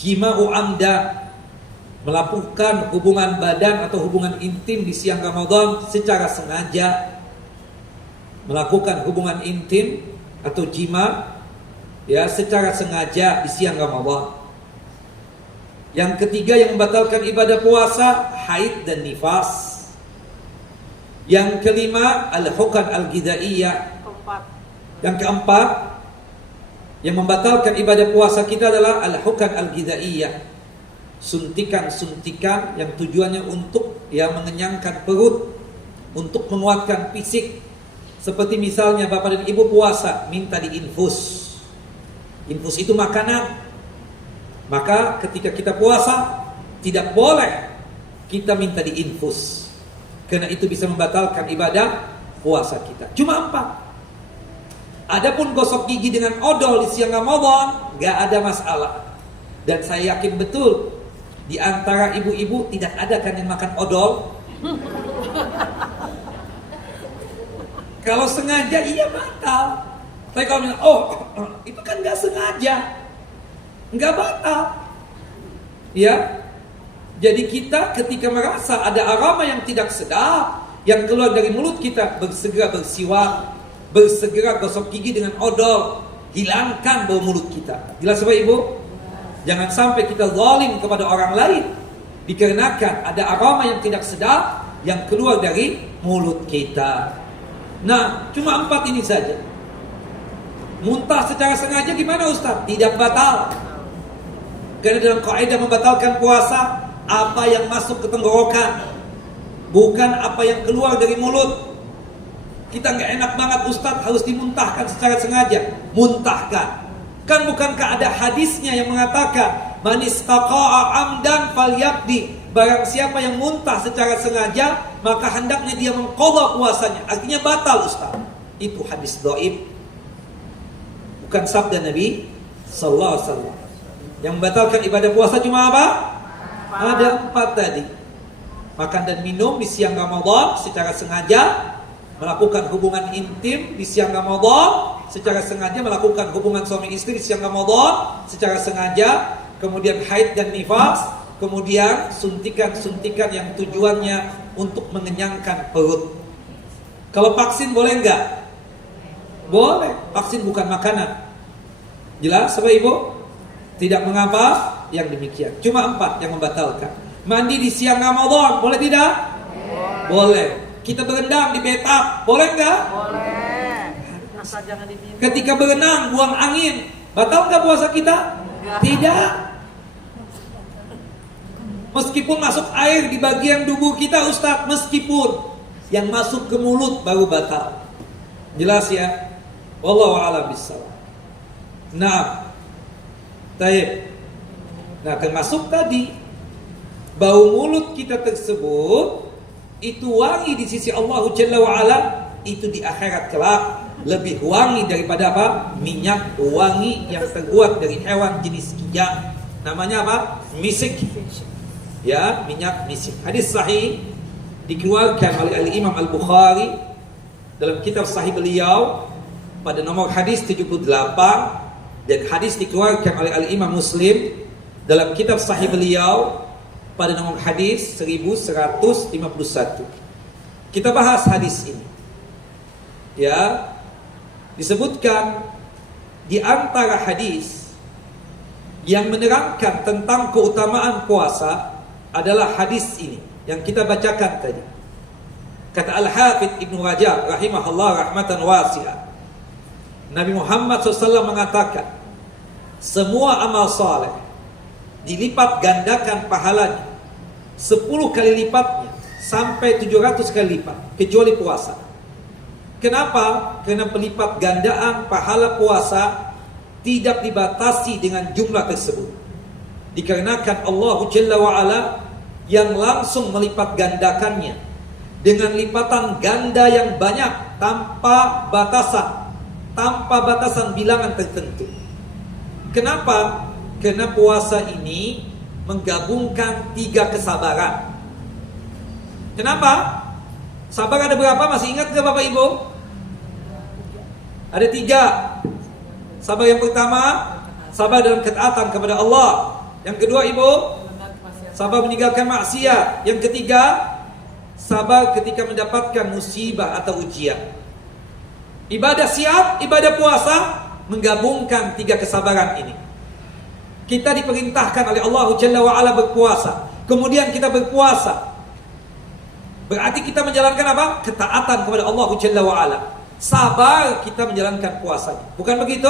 jima'u amda, melakukan hubungan badan atau hubungan intim di siang Ramadan secara sengaja. Melakukan hubungan intim atau jima ya secara sengaja di siang Ramadan. Yang ketiga yang membatalkan ibadah puasa, haid dan nifas. Yang kelima, al-hukan al-ghidaiyah. Yang keempat yang membatalkan ibadah puasa kita adalah al-hukan al-ghidaiyah. Suntikan-suntikan yang tujuannya untuk mengenyangkan perut, untuk menguatkan fisik. Seperti misalnya Bapak dan Ibu puasa, minta diinfus. Infus itu makanan. Maka ketika kita puasa, tidak boleh kita minta diinfus, karena itu bisa membatalkan ibadah puasa kita. Cuma 4. Adapun gosok gigi dengan odol di siang Ramadan, gak ada masalah. Dan saya yakin betul di antara ibu-ibu tidak ada kan yang makan odol. Kalau sengaja iya batal. Tapi kalau bilang, itu kan gak sengaja, gak batal. Ya, jadi kita ketika merasa ada aroma yang tidak sedap yang keluar dari mulut kita, bersegera bersiwak, bersegera gosok gigi dengan odol, hilangkan bau mulut kita. Jelas Bapak Ibu? Jangan sampai kita zalim kepada orang lain dikarenakan ada aroma yang tidak sedap yang keluar dari mulut kita. Nah, cuma 4 ini saja. Muntah secara sengaja gimana Ustaz? Tidak batal. Karena dalam kaidah membatalkan puasa, apa yang masuk ke tenggorokan, bukan apa yang keluar dari mulut. Kita nggak enak banget Ustaz, harus dimuntahkan secara sengaja. Muntahkan. Kan bukankah ada hadisnya yang mengatakan, man istaqa'a amdan falyaqdi. Barang siapa yang muntah secara sengaja, maka hendaknya dia mengqadha puasanya. Artinya batal Ustaz. Itu hadis dhaif. Bukan sabda Nabi sallallahu alaihi wasallam. Yang membatalkan ibadah puasa cuma apa? Ada 4 tadi. Makan dan minum di siang Ramadan secara sengaja, melakukan hubungan intim di siang Ramadan secara sengaja, melakukan hubungan suami istri di siang Ramadan secara sengaja, kemudian haid dan nifas, kemudian suntikan-suntikan yang tujuannya untuk mengenyangkan perut. Kalau vaksin boleh enggak? Boleh. Vaksin bukan makanan. Jelas Bapak Ibu? Tidak mengapa yang demikian. Cuma 4 yang membatalkan. Mandi di siang Ramadan boleh tidak? Boleh. Kita berendam di bathtub boleh enggak? Boleh. Asal jangan diminum. Ketika berenang buang angin, batal enggak puasa kita? Enggak. Tidak. Meskipun masuk air di bagian tubuh kita Ustaz, meskipun yang masuk ke mulut baru batal. Jelas ya? Wallahu a'lam bishawab. Nah, taib. Nah, termasuk tadi bau mulut kita tersebut itu wangi di sisi Allah Jalla wa Ala, itu di akhirat kelak lebih wangi daripada apa? Minyak wangi yang terbuat dari hewan jenis kijang. Namanya apa? Misik. Ya, minyak misik. Hadis sahih dikeluarkan oleh Al-Imam Al-Bukhari dalam kitab sahih beliau pada nomor hadis 78, dan hadis dikeluarkan oleh Al-Imam Muslim dalam kitab sahih beliau pada nomor hadis 1151. Kita bahas hadis ini. Ya, disebutkan di antara hadis yang menerangkan tentang keutamaan puasa adalah hadis ini yang kita bacakan tadi. Kata Al-Hafidz Ibnu Rajab rahimahullah rahmatan wasi'ah, Nabi Muhammad SAW mengatakan, semua amal saleh dilipat gandakan pahalanya 10 kali lipatnya sampai 700 kali lipat kecuali puasa. Kenapa? Karena pelipat gandaan pahala puasa tidak dibatasi dengan jumlah tersebut. Dikarenakan Allah Jalla wa'ala yang langsung melipat gandakannya dengan lipatan ganda yang banyak tanpa batasan bilangan tertentu. Kenapa? Karena puasa ini menggabungkan 3 kesabaran. Kenapa? Sabar ada berapa? Masih ingat ke Bapak Ibu? Ada 3. Sabar yang pertama, sabar dalam ketaatan kepada Allah. Yang kedua Ibu, sabar meninggalkan maksiat. Yang ketiga, sabar ketika mendapatkan musibah atau ujian. Ibadah siap, ibadah puasa menggabungkan 3 kesabaran ini. Kita diperintahkan oleh Allah Jalla wa'ala berpuasa. Kemudian kita berpuasa, berarti kita menjalankan apa? Ketaatan kepada Allah Jalla wa'ala. Sabar kita menjalankan puasanya. Bukan begitu?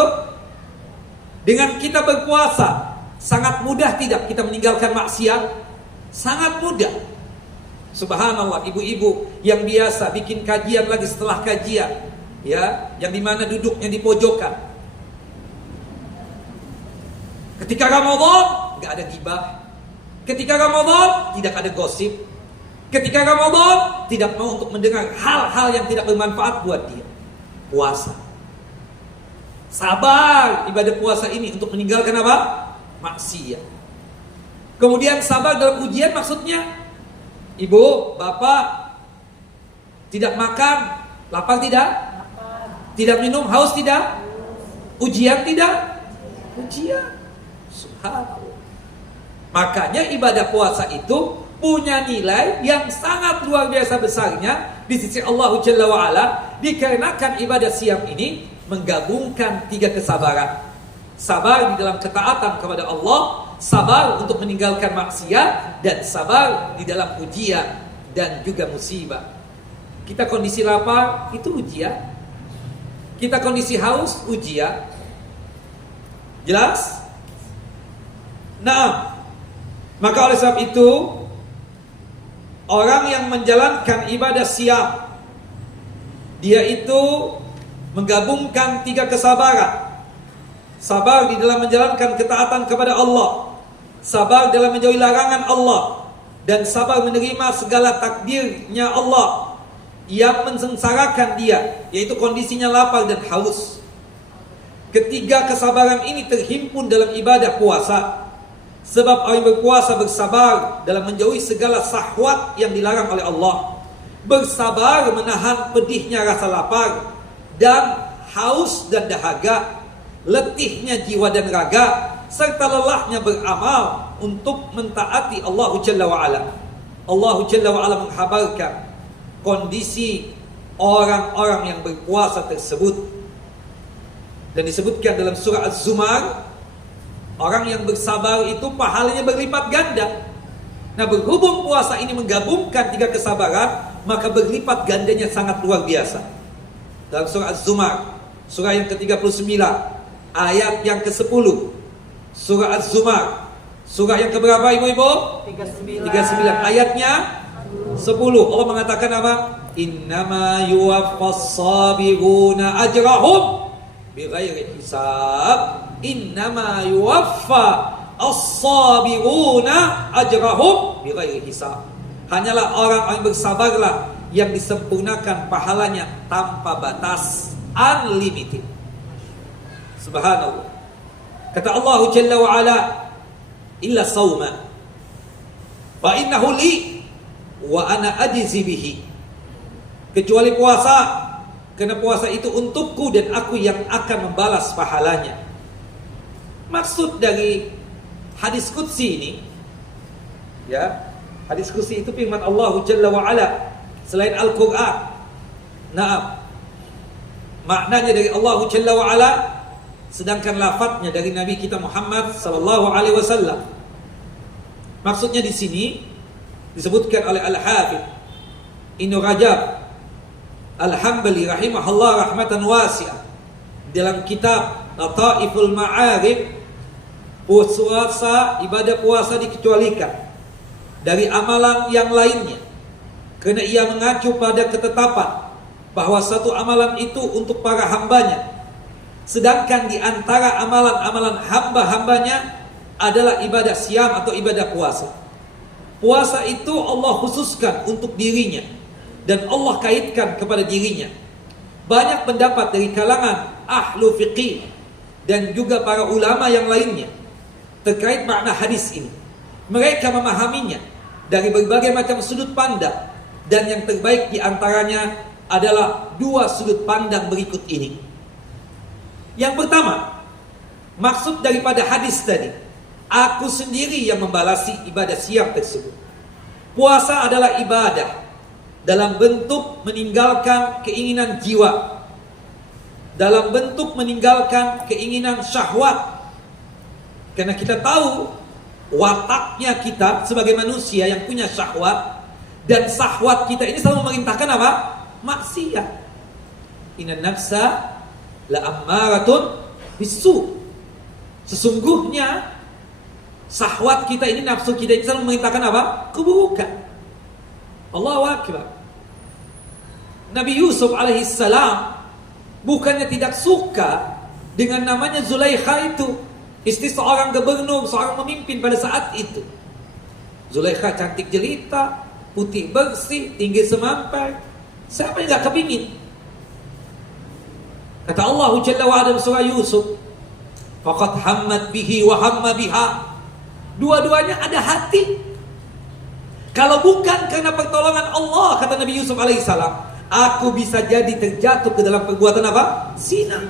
Dengan kita berpuasa, sangat mudah tidak kita meninggalkan maksiat? Sangat mudah. Subhanallah, ibu-ibu yang biasa bikin kajian lagi setelah kajian, ya, yang dimana duduknya di pojokan. Ketika Ramadan nggak ada gibah. Ketika Ramadan tidak ada gosip. Ketika Ramadan tidak mau untuk mendengar hal-hal yang tidak bermanfaat buat dia. Puasa. Sabar ibadah puasa ini untuk meninggalkan apa? Maksiat. Kemudian sabar dalam ujian maksudnya, ibu, bapak tidak makan, lapar tidak? Lapar. Tidak minum, haus tidak? Ujian tidak? Ujian. Subhanallah. Makanya ibadah puasa itu punya nilai yang sangat luar biasa besarnya di sisi Allah Jalla wa'ala, dikarenakan ibadah siam ini menggabungkan 3 kesabaran. Sabar di dalam ketaatan kepada Allah, sabar untuk meninggalkan maksiat, dan sabar di dalam ujian dan juga musibah. Kita kondisi lapar, itu ujian. Kita kondisi haus, ujian. Jelas? Nah, maka oleh sebab itu, orang yang menjalankan ibadah siam, dia itu menggabungkan 3 kesabaran. Sabar di dalam menjalankan ketaatan kepada Allah, sabar dalam menjauhi larangan Allah, dan sabar menerima segala takdirnya Allah yang mensengsarakan dia, yaitu kondisinya lapar dan haus. Ketiga kesabaran ini terhimpun dalam ibadah puasa. Sebab orang berpuasa bersabar dalam menjauhi segala syahwat yang dilarang oleh Allah. Bersabar menahan pedihnya rasa lapar dan haus dan dahaga, letihnya jiwa dan raga, serta lelahnya beramal untuk mentaati Allah Jalla wa'ala. Allah Jalla wa'ala menghabarkan kondisi orang-orang yang berpuasa tersebut. Dan disebutkan dalam surah Az-Zumar, orang yang bersabar itu pahalanya berlipat ganda. Nah, berhubung puasa ini menggabungkan 3 kesabaran, maka berlipat gandanya sangat luar biasa. Dalam surah Az-Zumar, surah yang ke-39, ayat yang ke-10. Surah Az-Zumar, surah yang keberapa ibu-ibu? 39. Ayatnya 10. Allah mengatakan apa? Innama yuwaffas sabiruna ajrahum bighairi hisab. Innama yuwaffa as-sabiruna ajrahum bighairi hisab. Hanyalah orang-orang bersabarlah yang disempurnakan pahalanya tanpa batas, unlimited. Subhanallah. Kata Allah Jalla wa Ala, illa sawma fa innahu li wa ana ajzi bihi. Kecuali puasa, karena puasa itu untukku dan aku yang akan membalas pahalanya. Maksud dari hadis qudsi ini, ya, hadis qudsi itu firman Allah Jalla wa Ala selain Al-Quran. Naam, maknanya dari Allah Jalla wa Ala, sedangkan lafadznya dari Nabi kita Muhammad sallallahu alaihi wasallam. Maksudnya di sini disebutkan oleh Al-Hafidz Ibnu Rajab Al-Hambali rahimahullah rahmatan wasi'ah dalam kitab Lataiful Ma'arif, puasa, ibadah puasa dikecualikan dari amalan yang lainnya. Karena ia mengacu pada ketetapan bahwa satu amalan itu untuk para hambanya, sedangkan di antara amalan-amalan hamba-hambanya adalah ibadah siam atau ibadah puasa. Puasa itu Allah khususkan untuk dirinya dan Allah kaitkan kepada dirinya. Banyak pendapat dari kalangan ahlu fiqih dan juga para ulama yang lainnya terkait makna hadis ini. Mereka memahaminya dari berbagai macam sudut pandang, dan yang terbaik di antaranya adalah dua sudut pandang berikut ini. Yang pertama, maksud daripada hadis tadi, aku sendiri yang membalasi ibadah siam tersebut. Puasa adalah ibadah dalam bentuk meninggalkan keinginan jiwa, dalam bentuk meninggalkan keinginan syahwat. Karena kita tahu wataknya kita sebagai manusia yang punya syahwat, dan syahwat kita ini selalu memerintahkan apa? Maksiat. Inna nafsa la ammaratun bisu. Sesungguhnya syahwat kita ini, nafsu kita ini selalu memerintahkan apa? Keburukan. Allahu Akbar. Nabi Yusuf alaihissalam bukannya tidak suka dengan namanya Zulaikha itu, istri seorang gubernur, seorang pemimpin pada saat itu. Zulaikha cantik jelita, putih bersih, tinggi semampai. Siapa yang gak kepingin? Kata Allah Jalla wa Ala surah Yusuf, faqad hammat bihi wa hamma biha. Dua-duanya ada hati. Kalau bukan karena pertolongan Allah, kata Nabi Yusuf alaihissalam, aku bisa jadi terjatuh ke dalam perbuatan apa? Zina.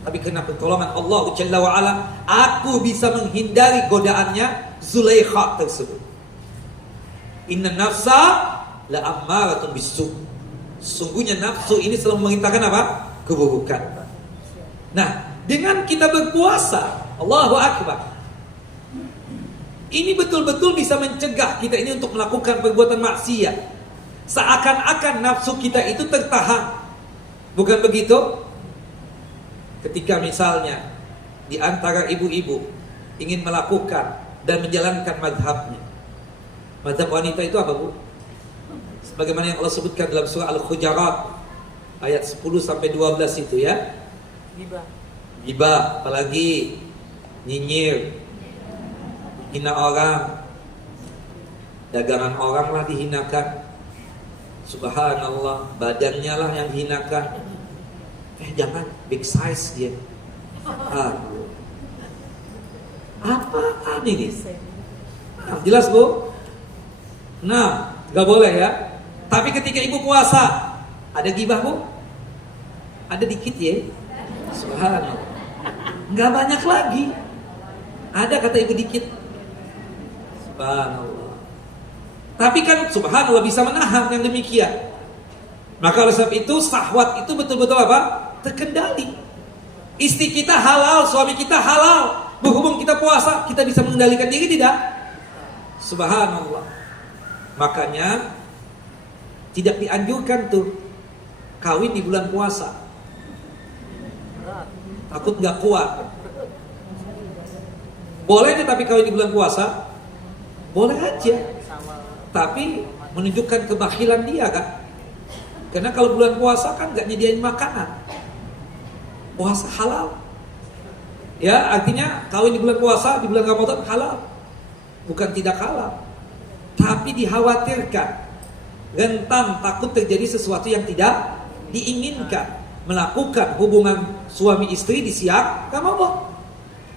Tapi karena pertolongan Allah Jalla wa Ala, aku bisa menghindari godaannya Zulaikha tersebut. Inna nafsa la ammaratun bisu. Sungguhnya nafsu ini selalu memerintahkan apa? Keburukan. Nah, dengan kita berpuasa, Allahu Akbar, ini betul-betul bisa mencegah kita ini untuk melakukan perbuatan maksiat. Seakan-akan nafsu kita itu tertahan. Bukan begitu? Ketika misalnya di antara ibu-ibu ingin melakukan dan menjalankan madhabnya. Madhab wanita itu apa, Bu? Sebagaimana yang Allah sebutkan dalam surah Al-Hujurat ayat 10 sampai 12 itu ya. Gibah, apalagi nyinyir, hina orang, dagangan orang lah dihinakan. Subhanallah, badannya lah yang dihinakan. Jangan big size dia. Apaan ini? Jelas, Bu? Nah, gak boleh ya. Tapi ketika ibu puasa, ada gibah, Bu? Ada dikit ya. Subhanallah, gak banyak lagi. Ada kata ibu dikit. Subhanallah. Tapi kan subhanallah bisa menahan yang demikian. Maka oleh sebab itu syahwat itu betul-betul apa? Terkendali. Istri kita halal, suami kita halal. Berhubung kita puasa, kita bisa mengendalikan diri tidak? Subhanallah. Makanya tidak dianjurkan tuh kawin di bulan puasa. Takut gak kuat. Boleh tetapi kawin di bulan puasa boleh aja, tapi menunjukkan kebakhilan dia kan. Karena kalau bulan puasa kan gak nyediain makanan. Puasa halal. Ya, artinya kawin di bulan puasa, di bulan Ramadan halal. Bukan tidak halal. Tapi dikhawatirkan, rentan takut terjadi sesuatu yang tidak diinginkan. Melakukan hubungan suami istri di siang Ramadan.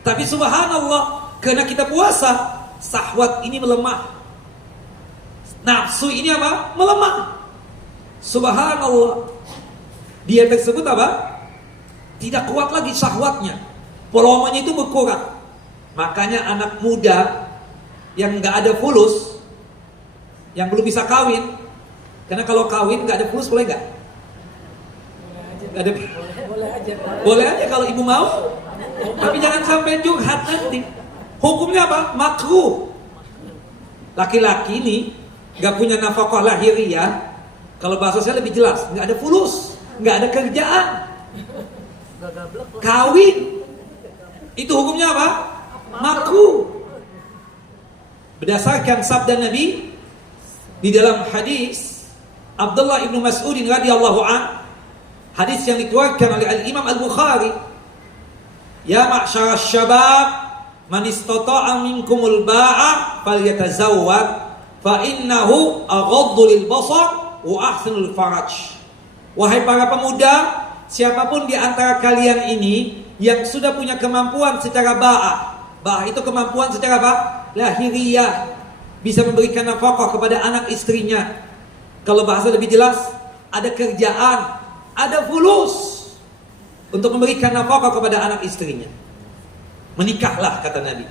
Tapi subhanallah, karena kita puasa, syahwat ini melemah. Nafsu ini apa? Melemah. Subhanallah. Dia tersebut apa? Tidak kuat lagi syahwatnya. Volumenya itu berkurang. Makanya anak muda yang gak ada fulus, yang belum bisa kawin, karena kalau kawin gak ada fulus boleh gak? Gak ada. Boleh aja kalau ibu mau. Tapi jangan sampai curhat nanti. Hukumnya apa? Makruh. Laki-laki ini gak punya nafkah lahiriah. Kalau bahasa saya lebih jelas, gak ada fulus, gak ada kerjaan, kawin, itu hukumnya apa? Makruh. Berdasarkan sabda Nabi Di dalam hadis Abdullah ibnu Mas'ud radhiyallahu an, hadis yang dikeluarkan oleh Al-Imam Al-Bukhari, ya ma'syarasy syabab man istata'a minkumul ba'a falyatazawwaj fa innahu aghaddu lil basar wa ahsanul faraj. Wahai para pemuda, siapapun di antara kalian ini yang sudah punya kemampuan secara ba'ah itu kemampuan secara apa? Lahiriah, bisa memberikan nafkah kepada anak istrinya. Kalau bahasa lebih jelas, ada kerjaan, ada fulus untuk memberikan nafkah kepada anak istrinya. Menikahlah, kata Nabi.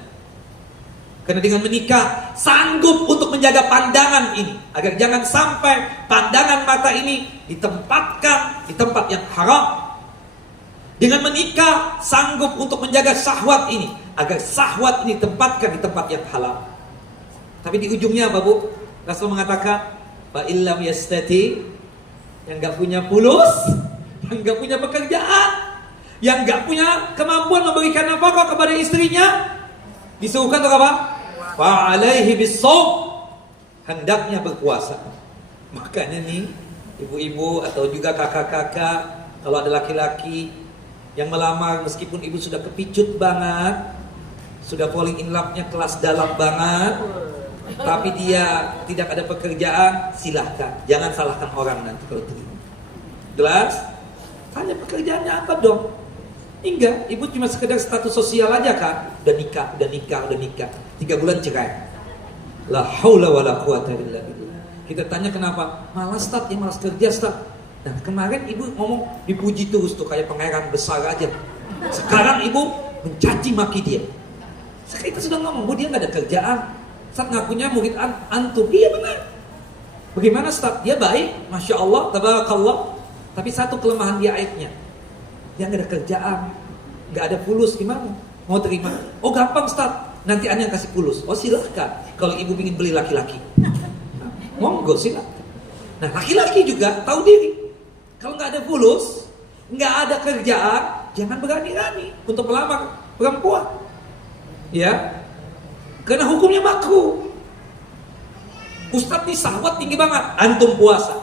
Karena dengan menikah sanggup untuk menjaga pandangan ini, agar jangan sampai pandangan mata ini ditempatkan di tempat yang haram. Dengan menikah sanggup untuk menjaga syahwat ini, agar syahwat ini ditempatkan di tempat yang halal. Tapi di ujungnya apa, Bu? Rasul mengatakan, fa illam yastati, yang enggak punya fulus, yang enggak punya pekerjaan, yang enggak punya kemampuan memberikan nafkah kepada istrinya, disuruhkan untuk apa? Fa alaihi bis-shaum, hendaknya berpuasa. Makanya nih, ibu-ibu atau juga kakak-kakak, kalau ada laki-laki yang melamar meskipun ibu sudah kepicut banget, sudah falling in love-nya kelas dalam banget, tapi dia tidak ada pekerjaan, silahkan, jangan salahkan orang nanti kalau terima. Jelas? Tanya pekerjaannya apa dong? Enggak, ibu cuma sekedar status sosial aja kan? Udah nikah. 3 bulan cerai. La haula wala quwata illa billah. Kita tanya kenapa? Malas Ustaz, ya malas kerja Ustaz. Nah kemarin ibu ngomong dipuji terus tuh kayak pangeran besar aja. Sekarang ibu mencaci maki dia. Sekarang kita sudah ngomong, Bu dia gak ada kerjaan. Ustaz ngakunya murid antum. Iya benar. Bagaimana Ustaz? Dia baik, Masya Allah, tabarakallah. Tapi satu kelemahan dia aibnya, dia gak ada kerjaan, gak ada fulus. Gimana? Mau terima? Oh gampang Ustaz, nanti Anda yang kasih fulus. Oh silahkan. Kalau ibu ingin beli laki-laki, monggo silahkan. Nah laki-laki juga tahu diri. Kalau gak ada fulus, gak ada kerjaan, jangan berani-berani untuk melamar perempuan. Ya, karena hukumnya makruh. Ustadz nih syahwat tinggi banget. Antum puasa.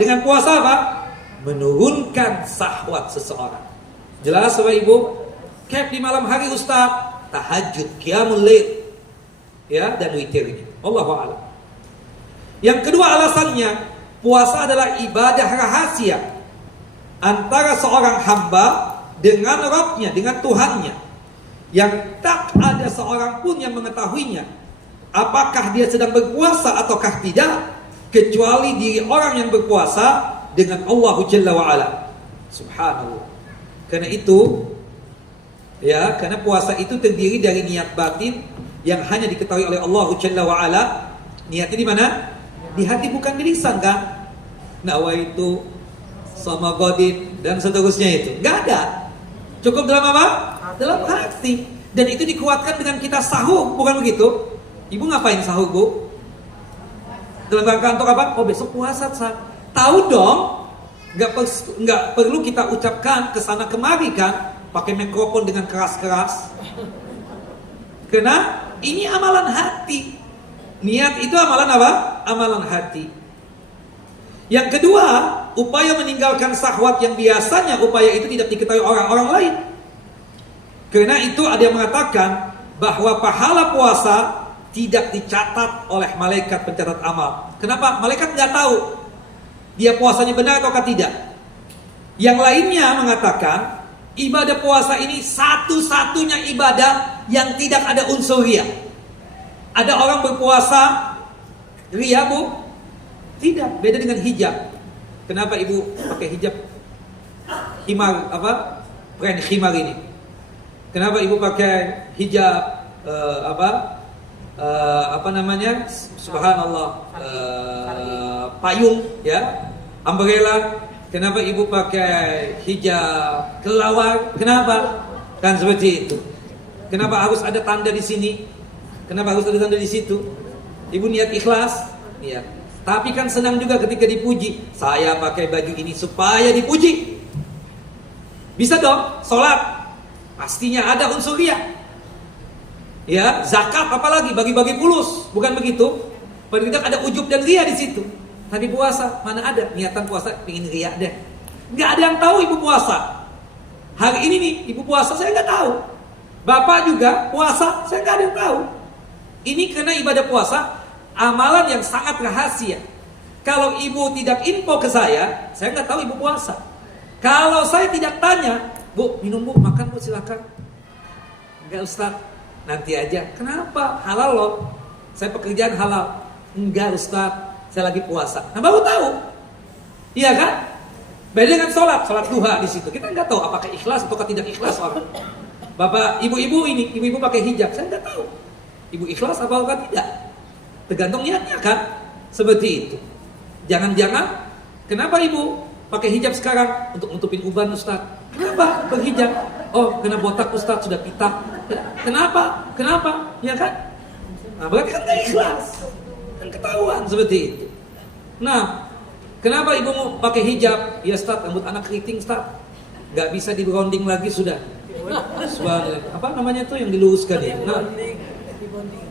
Dengan puasa apa? Menurunkan syahwat seseorang. Jelas Bapak Ibu? Kayak di malam hari Ustadz, tahajud, qiyamul lail, ya, dan witirnya. Allahu a'lam. Yang kedua alasannya, puasa adalah ibadah rahasia antara seorang hamba dengan Rabbnya, dengan Tuhannya, yang tak ada seorang pun yang mengetahuinya apakah dia sedang berpuasa ataukah tidak, kecuali diri orang yang berpuasa dengan Allah Jalla wa'ala. Subhanallah. Karena itu, ya, karena puasa itu terdiri dari niat batin yang hanya diketahui oleh Allah Jalla wa'ala. Niatnya di mana? Di hati, bukan di lisan kan? Nawaitu sama godin dan seterusnya itu nggak ada. Cukup dalam apa? Dalam hati. Dan itu dikuatkan dengan kita sahur, bukan begitu? Ibu ngapain sahur, Bu? Dalam rangka untuk apa? Oh besok puasa, Sa. Tahu dong, nggak perlu kita ucapkan kesana kemari kan, pakai mikrofon dengan keras-keras. Karena ini amalan hati. Niat itu amalan apa? Amalan hati. Yang kedua, upaya meninggalkan syahwat yang biasanya upaya itu tidak diketahui orang-orang lain. Karena itu ada yang mengatakan bahwa pahala puasa tidak dicatat oleh malaikat pencatat amal. Kenapa? Malaikat nggak tahu dia puasanya benar atau tidak. Yang lainnya mengatakan ibadah puasa ini satu-satunya ibadah yang tidak ada unsur riya. Ada orang berpuasa riya, Bu? Tidak, beda dengan hijab. Kenapa ibu pakai hijab khimar apa? Brand khimar ini. Kenapa ibu pakai hijab apa namanya? Subhanallah, payung ya, umbrella. Kenapa ibu pakai hijab kelawar? Kenapa? Kan seperti itu. Kenapa harus ada tanda di sini? Kenapa harus ada tanda di situ? Ibu niat ikhlas, niat. Tapi kan senang juga ketika dipuji. Saya pakai baju ini supaya dipuji. Bisa dong, sholat pastinya ada unsur riya. Ya, zakat apalagi bagi-bagi fulus, bukan begitu? Paling tidak ada ujub dan ria di situ. Tapi puasa, mana ada niatan puasa pengen ria deh. Nggak ada yang tahu ibu puasa. Hari ini nih, ibu puasa saya nggak tahu. Bapak juga puasa, saya nggak ada yang tahu. Ini karena ibadah puasa, amalan yang sangat rahasia. Kalau ibu tidak info ke saya nggak tahu ibu puasa. Kalau saya tidak tanya, Bu, minum Bu, makan Bu, silakan. Enggak Ustaz, nanti aja. Kenapa? Halal loh. Saya pekerjaan halal. Enggak Ustaz, saya lagi puasa. Nah baru tahu. Iya kan? Beda dengan sholat duha di situ. Kita nggak tahu apakah ikhlas atau tidak ikhlas orang. Bapak, ibu-ibu ini, ibu-ibu pakai hijab, saya nggak tahu. Ibu ikhlas apakah tidak? Tergantung niatnya kan? Seperti itu. Jangan-jangan, kenapa ibu pakai hijab sekarang? Untuk nutupin uban Ustaz. Kenapa berhijab? Oh, kena botak Ustaz, sudah pitak. Kenapa? Ya kan? Nah, berarti kan nggak ikhlas. Kan ketahuan seperti itu. Nah, kenapa ibu mau pakai hijab? Ya Ustaz, rambut anak keriting Ustaz. Nggak bisa di grounding lagi sudah. Apa namanya tuh yang diluruskan ya? Nah,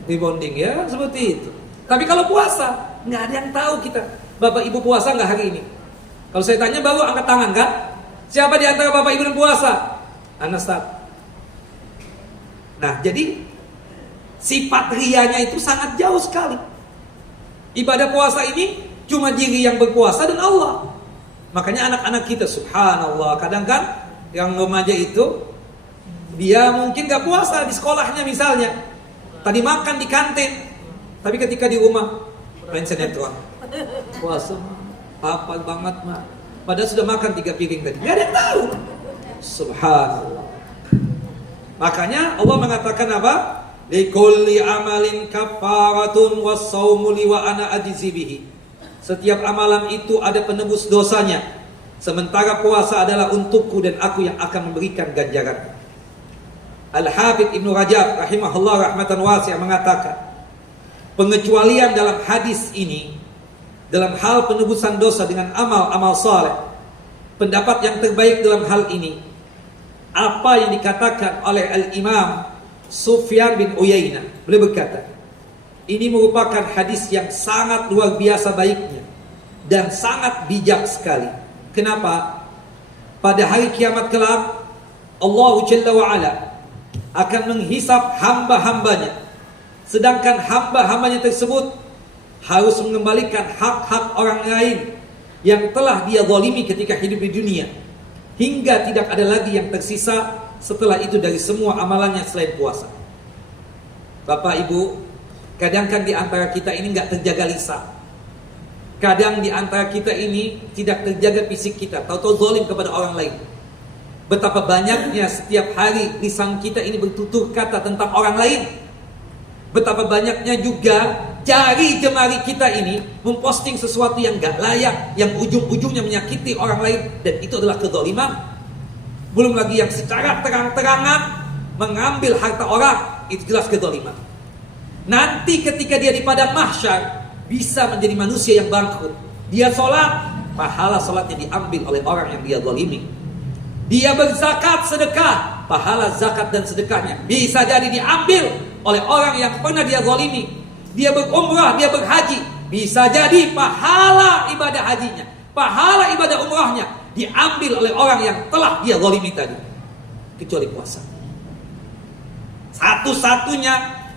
rebonding ya, seperti itu. Tapi kalau puasa, nggak ada yang tahu kita. Bapak ibu puasa nggak hari ini? Kalau saya tanya baru angkat tangan kan? Siapa di antara bapak ibu yang puasa? Ustaz. Nah, jadi sifat rianya itu sangat jauh sekali. Ibadah puasa ini cuma diri yang berpuasa dan Allah. Makanya anak-anak kita, subhanallah, kadang kan yang remaja itu dia mungkin gak puasa di sekolahnya misalnya. Tadi makan di kantin, tapi ketika di rumah main sinetron. Puasa, apa banget mah. Padahal sudah makan 3 piring tadi. Gak ada yang tahu. Subhanallah. Makanya Allah mengatakan apa? Likulli amalin kafaratun was-saumu li wa ana ajzi bihi. Setiap amalan itu ada penebus dosanya. Sementara puasa adalah untukku dan aku yang akan memberikan ganjaran. Al-Hafidz Ibnu Rajab rahimahullah rahmatan wasi'ah mengatakan, pengecualian dalam hadis ini dalam hal penebusan dosa dengan amal-amal saleh. Pendapat yang terbaik dalam hal ini apa yang dikatakan oleh Al-Imam Sufyan bin Uyainah. Beliau berkata, ini merupakan hadis yang sangat luar biasa baiknya dan sangat bijak sekali. Kenapa? Pada hari kiamat kelak Allah Jalla wa Ala akan menghisap hamba-hambanya, sedangkan hamba-hambanya tersebut harus mengembalikan hak-hak orang lain yang telah dia zalimi ketika hidup di dunia, hingga tidak ada lagi yang tersisa setelah itu dari semua amalannya selain puasa. Bapak Ibu, kadang kan di antara kita ini nggak terjaga lisan. Kadang di antara kita ini tidak terjaga fisik kita, tahu-tahu zalim kepada orang lain. Betapa banyaknya setiap hari lisan kita ini bertutur kata tentang orang lain. Betapa banyaknya juga jari jemari kita ini memposting sesuatu yang gak layak, yang ujung-ujungnya menyakiti orang lain, dan itu adalah kezaliman. Belum lagi yang secara terang-terangan mengambil harta orang, itu jelas kezaliman. Nanti ketika dia di padang mahsyar bisa menjadi manusia yang bangkrut. Dia sholat, pahala sholatnya diambil oleh orang yang dia zalimi. Dia berzakat sedekah, pahala zakat dan sedekahnya bisa jadi diambil oleh orang yang pernah dia zalimi. Dia berumrah, dia berhaji, bisa jadi pahala ibadah hajinya, pahala ibadah umrahnya diambil oleh orang yang telah dia zalimi tadi. Kecuali puasa. Satu-satunya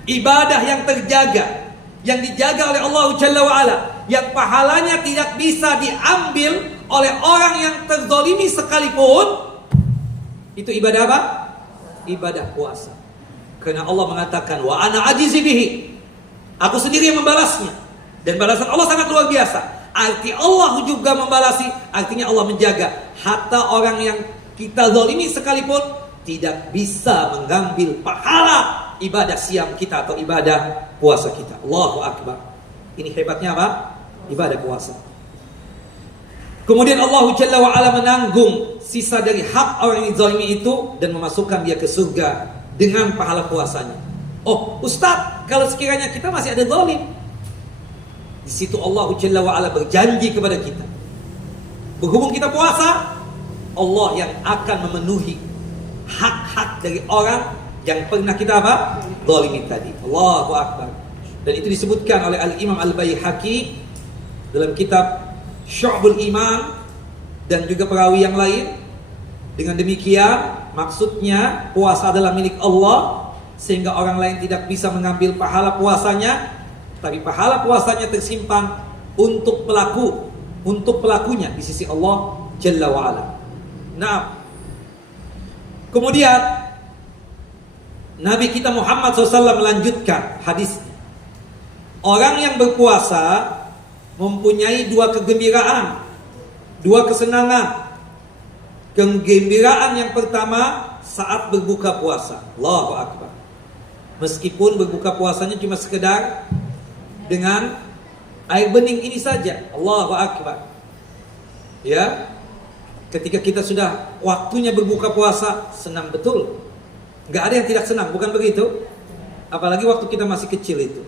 ibadah yang terjaga, yang dijaga oleh Allah Jalla wa Ala, yang pahalanya tidak bisa diambil oleh orang yang terzalimi sekalipun, itu ibadah apa? Ibadah puasa. Karena Allah mengatakan, wa ana ajizi bihi, aku sendiri yang membalasnya, dan balasan Allah sangat luar biasa. Arti Allah juga membalasi, artinya Allah menjaga. Hatta orang yang kita zalimi sekalipun tidak bisa mengambil pahala ibadah siam kita atau ibadah puasa kita. Allahu Akbar. Ini hebatnya apa? Ibadah puasa. Kemudian Allah Jalla wa Ala menanggung sisa dari hak orang yang zalimi itu dan memasukkan dia ke surga dengan pahala puasanya. Oh, Ustaz, kalau sekiranya kita masih ada zalim, di situ Allah Jalla wa Ala berjanji kepada kita, berhubung kita puasa, Allah yang akan memenuhi hak-hak dari orang yang pernah kita apa? Zalimi tadi. Allahu Akbar. Dan itu disebutkan oleh Al-Imam Al-Baihaqi dalam kitab Syu'bul Iman dan juga perawi yang lain. Dengan demikian maksudnya puasa adalah milik Allah, sehingga orang lain tidak bisa mengambil pahala puasanya, tapi pahala puasanya tersimpan untuk pelakunya di sisi Allah Jalla wa'ala. Nah, kemudian Nabi kita Muhammad SAW melanjutkan hadis. Orang yang berpuasa mempunyai dua kegembiraan, dua kesenangan. Kegembiraan yang pertama saat berbuka puasa. Allahu Akbar. Meskipun berbuka puasanya cuma sekedar dengan air bening ini saja. Allahu Akbar. Ya. Ketika kita sudah waktunya berbuka puasa, senang betul. Gak ada yang tidak senang, bukan begitu? Apalagi waktu kita masih kecil itu.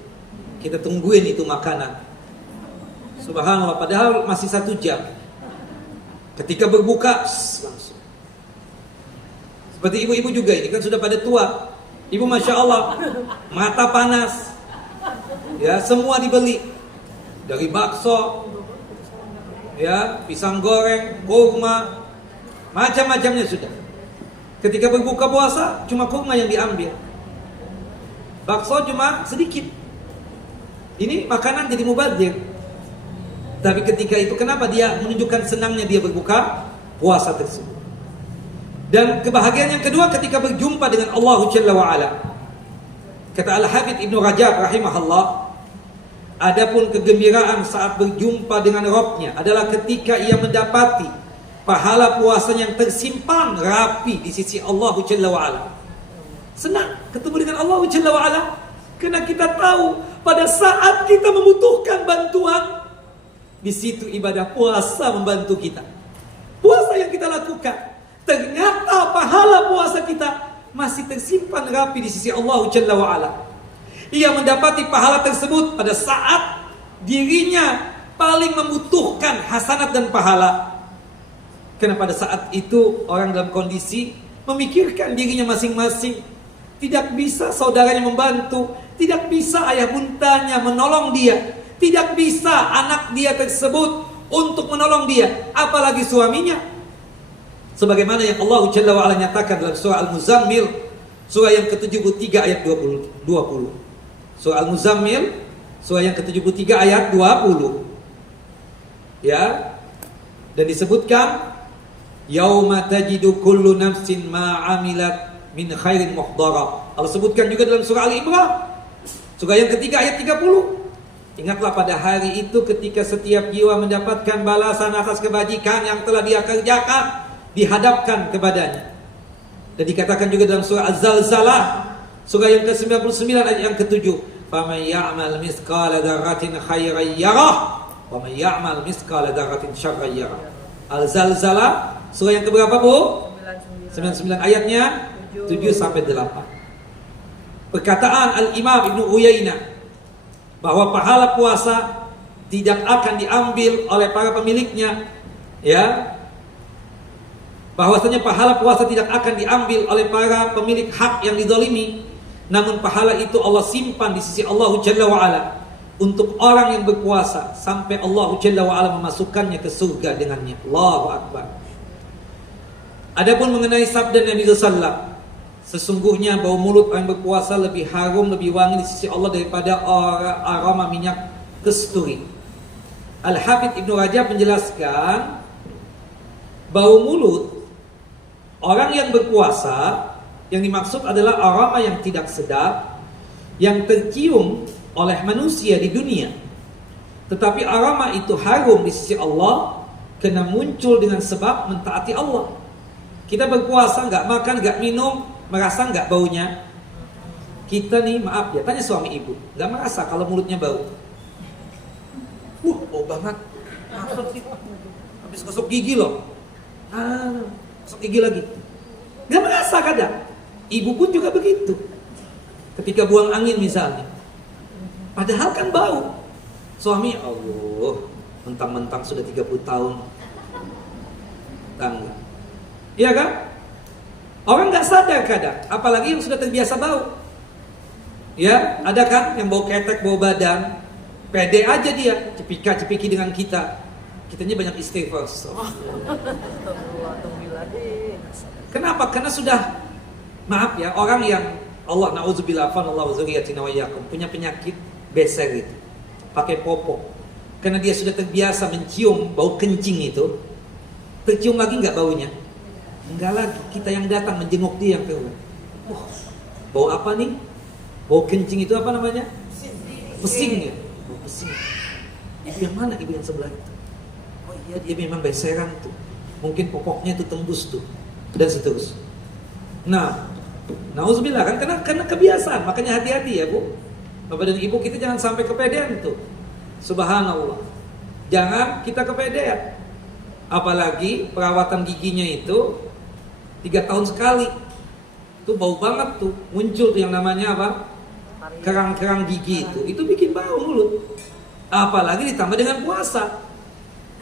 Kita tungguin itu makanan. Subhanallah, padahal masih 1 jam. Ketika berbuka, langsung. Seperti ibu-ibu juga ini kan sudah pada tua. Ibu Masya Allah, mata panas. Ya, semua dibeli. Dari bakso, ya, pisang goreng, kurma, macam-macamnya sudah. Ketika berbuka puasa, cuma kurma yang diambil. Bakso cuma sedikit. Ini makanan jadi mubazir. Tapi ketika itu kenapa dia menunjukkan senangnya dia berbuka puasa tersebut. Dan kebahagiaan yang kedua ketika berjumpa dengan Allah Jalla wa'ala. Kata Al-Hafidz Ibnu Rajab rahimahullah, adapun kegembiraan saat berjumpa dengan Rabbnya adalah ketika ia mendapati pahala puasanya yang tersimpan rapi di sisi Allah Jalla wa'ala. Senang ketemu dengan Allah Jalla wa'ala, karena kita tahu pada saat kita membutuhkan bantuan, di situ ibadah puasa membantu kita. Puasa yang kita lakukan, ternyata pahala puasa kita masih tersimpan rapi di sisi Allah Jalla wa'ala. Ia mendapati pahala tersebut pada saat dirinya paling membutuhkan hasanat dan pahala. Karena pada saat itu orang dalam kondisi memikirkan dirinya masing-masing. Tidak bisa saudaranya membantu, tidak bisa ayah bundanya menolong dia, tidak bisa anak dia tersebut untuk menolong dia, apalagi suaminya. Sebagaimana yang Allah Jalla wa'ala nyatakan dalam surah Al-Muzammil, surah yang ke-73 ayat 20. Surah Al-Muzammil, surah yang ke-73 ayat 20. Ya. Dan disebutkan, yauma tajidu kullu nafsin ma 'amilat min khairin muhdara. Allah sebutkan juga dalam surah Al-Imran, surah yang ketiga ayat 30. Ingatlah pada hari itu ketika setiap jiwa mendapatkan balasan atas kebajikan yang telah dia kerjakan, dihadapkan kepadanya. Dan dikatakan juga dalam surah Az-Zalzalah, surah yang ke-99 ayat yang ke-7, faman ya'mal mithqala dzarratin khairan yarah wa man ya'mal mithqala dzarratin syarran yarah. Al-Zalzalah surah yang keberapa, Bu? 99 ayatnya 7 sampai 8. Perkataan Al-Imam Ibnu Uyainah bahwa pahala puasa tidak akan diambil oleh para pemiliknya, ya. Bahwasanya pahala puasa tidak akan diambil oleh para pemilik hak yang dizalimi, namun pahala itu Allah simpan di sisi Allah Jalla wa'ala untuk orang yang berpuasa sampai Allah Jalla wa'ala memasukkannya ke surga dengannya. Allahu Akbar. Adapun mengenai sabda Nabi SAW, sesungguhnya bau mulut orang berpuasa lebih harum, lebih wangi di sisi Allah daripada aroma minyak kasturi. Al-Hafidz Ibnu Rajab menjelaskan, bau mulut orang yang berpuasa yang dimaksud adalah aroma yang tidak sedap yang tercium oleh manusia di dunia. Tetapi aroma itu harum di sisi Allah karena muncul dengan sebab mentaati Allah. Kita berpuasa, nggak makan, nggak minum, merasa nggak baunya? Kita nih, maaf ya, tanya suami ibu, nggak merasa kalau mulutnya bau? Bau banget. Habis gosok gigi loh. Gosok gigi lagi. Nggak merasa kadang. Ibu pun juga begitu. Ketika buang angin misalnya. Padahal kan bau. Suami, Allah, mentang-mentang sudah 30 tahun. Tangga. Iya kan? Orang nggak sadar kadang, apalagi yang sudah terbiasa bau. Ya, ada kan yang bau ketek, bau badan, pede aja dia, cepika-cepiki dengan kita. Kitanya banyak istighfar. Kenapa? Karena sudah, maaf ya, orang yang Allah na'udzubillah fanallahu dzurriyyatina wa iyyakum punya penyakit beser itu, pakai popok. Karena dia sudah terbiasa mencium bau kencing itu, tercium lagi nggak baunya? Enggak lagi. Kita yang datang menjenguk dia yang keluar. Bau apa nih? Bau kencing itu apa namanya? Pesing ya? Bau pesing. Ibu yang mana? Ibu yang sebelah itu. Oh iya, dia memang beseran tuh. Mungkin popoknya itu tembus tuh. Dan seterusnya. Nah, nauzubillah kan karena kebiasaan. Makanya hati-hati ya Bu. Bapak dan Ibu, kita jangan sampai kepedean tuh. Subhanallah. Jangan kita kepedean. Apalagi perawatan giginya itu 3 tahun sekali. Itu bau banget tuh. Muncul tuh yang namanya apa? Kerang-kerang gigi itu bikin bau mulut. Apalagi ditambah dengan puasa.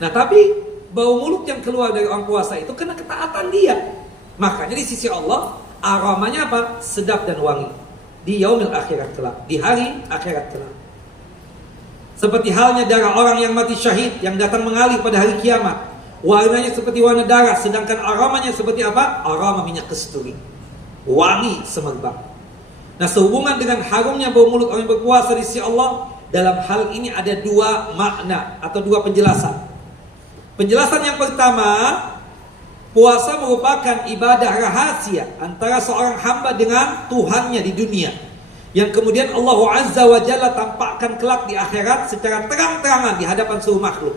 Nah tapi bau mulut yang keluar dari orang puasa itu kena ketaatan dia. Makanya di sisi Allah aromanya apa? Sedap dan wangi. Di yaumil akhirat kelak, di hari akhirat kelak. Seperti halnya darah orang yang mati syahid yang datang mengalir pada hari kiamat. Warnanya seperti warna darah, sedangkan aromanya seperti apa? Aroma minyak kasturi. Wangi semerbak. Nah, sehubungan dengan harumnya bau mulut orang yang berpuasa di sisi Allah, dalam hal ini ada 2 makna atau 2 penjelasan. Penjelasan yang pertama, puasa merupakan ibadah rahasia antara seorang hamba dengan Tuhannya di dunia, yang kemudian Allah Azza wa Jalla tampakkan kelak di akhirat secara terang-terangan di hadapan seluruh makhluk,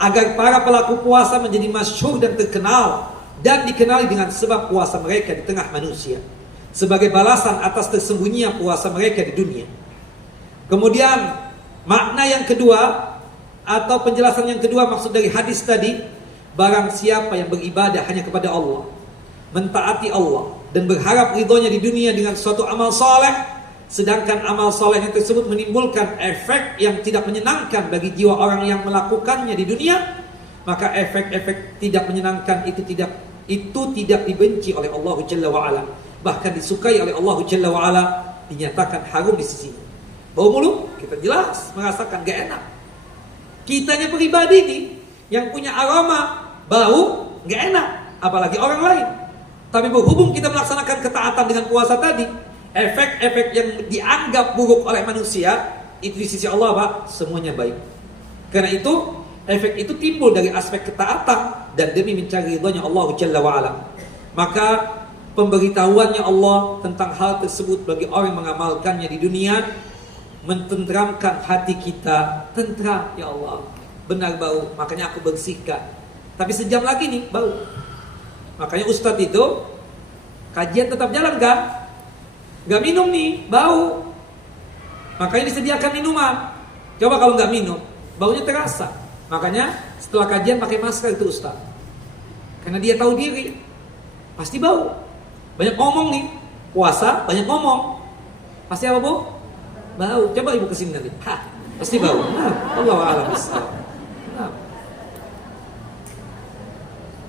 agar para pelaku puasa menjadi masyhur dan terkenal dan dikenali dengan sebab puasa mereka di tengah manusia, sebagai balasan atas tersembunyinya puasa mereka di dunia. Kemudian makna yang kedua atau penjelasan yang kedua maksud dari hadis tadi, barang siapa yang beribadah hanya kepada Allah, mentaati Allah dan berharap ridhonya di dunia dengan suatu amal soleh, sedangkan amal soleh tersebut menimbulkan efek yang tidak menyenangkan bagi jiwa orang yang melakukannya di dunia, maka efek-efek tidak menyenangkan itu tidak dibenci oleh Allah Jalla wa'ala, bahkan disukai oleh Allah Jalla wa'ala, dinyatakan harum di sisinya. Bau mulut kita jelas merasakan gak enak. Kitanya pribadi ini yang punya aroma bau gak enak, apalagi orang lain. Tapi berhubung kita melaksanakan ketaatan dengan puasa tadi, efek-efek yang dianggap buruk oleh manusia itu di sisi Allah Pak semuanya baik. Karena itu efek itu timbul dari aspek ketaatan dan demi mencari ridhonya Allah Jalla wa'ala. Maka pemberitahuannya Allah tentang hal tersebut bagi orang yang mengamalkannya di dunia mententramkan hati kita. Tentram, ya Allah, benar bau, makanya aku bersihkan. Tapi sejam lagi nih bau. Makanya Ustadz itu kajian tetap jalan kan? Gak minum nih, bau. Makanya disediakan minuman. Coba kalau gak minum, baunya terasa. Makanya setelah kajian pakai masker itu Ustadz. Karena dia tahu diri, pasti bau. Banyak ngomong nih, puasa banyak ngomong. Pasti apa Bu? Bau. Coba Ibu kesini nanti. Pasti bau. Allahu a'lam bishawab.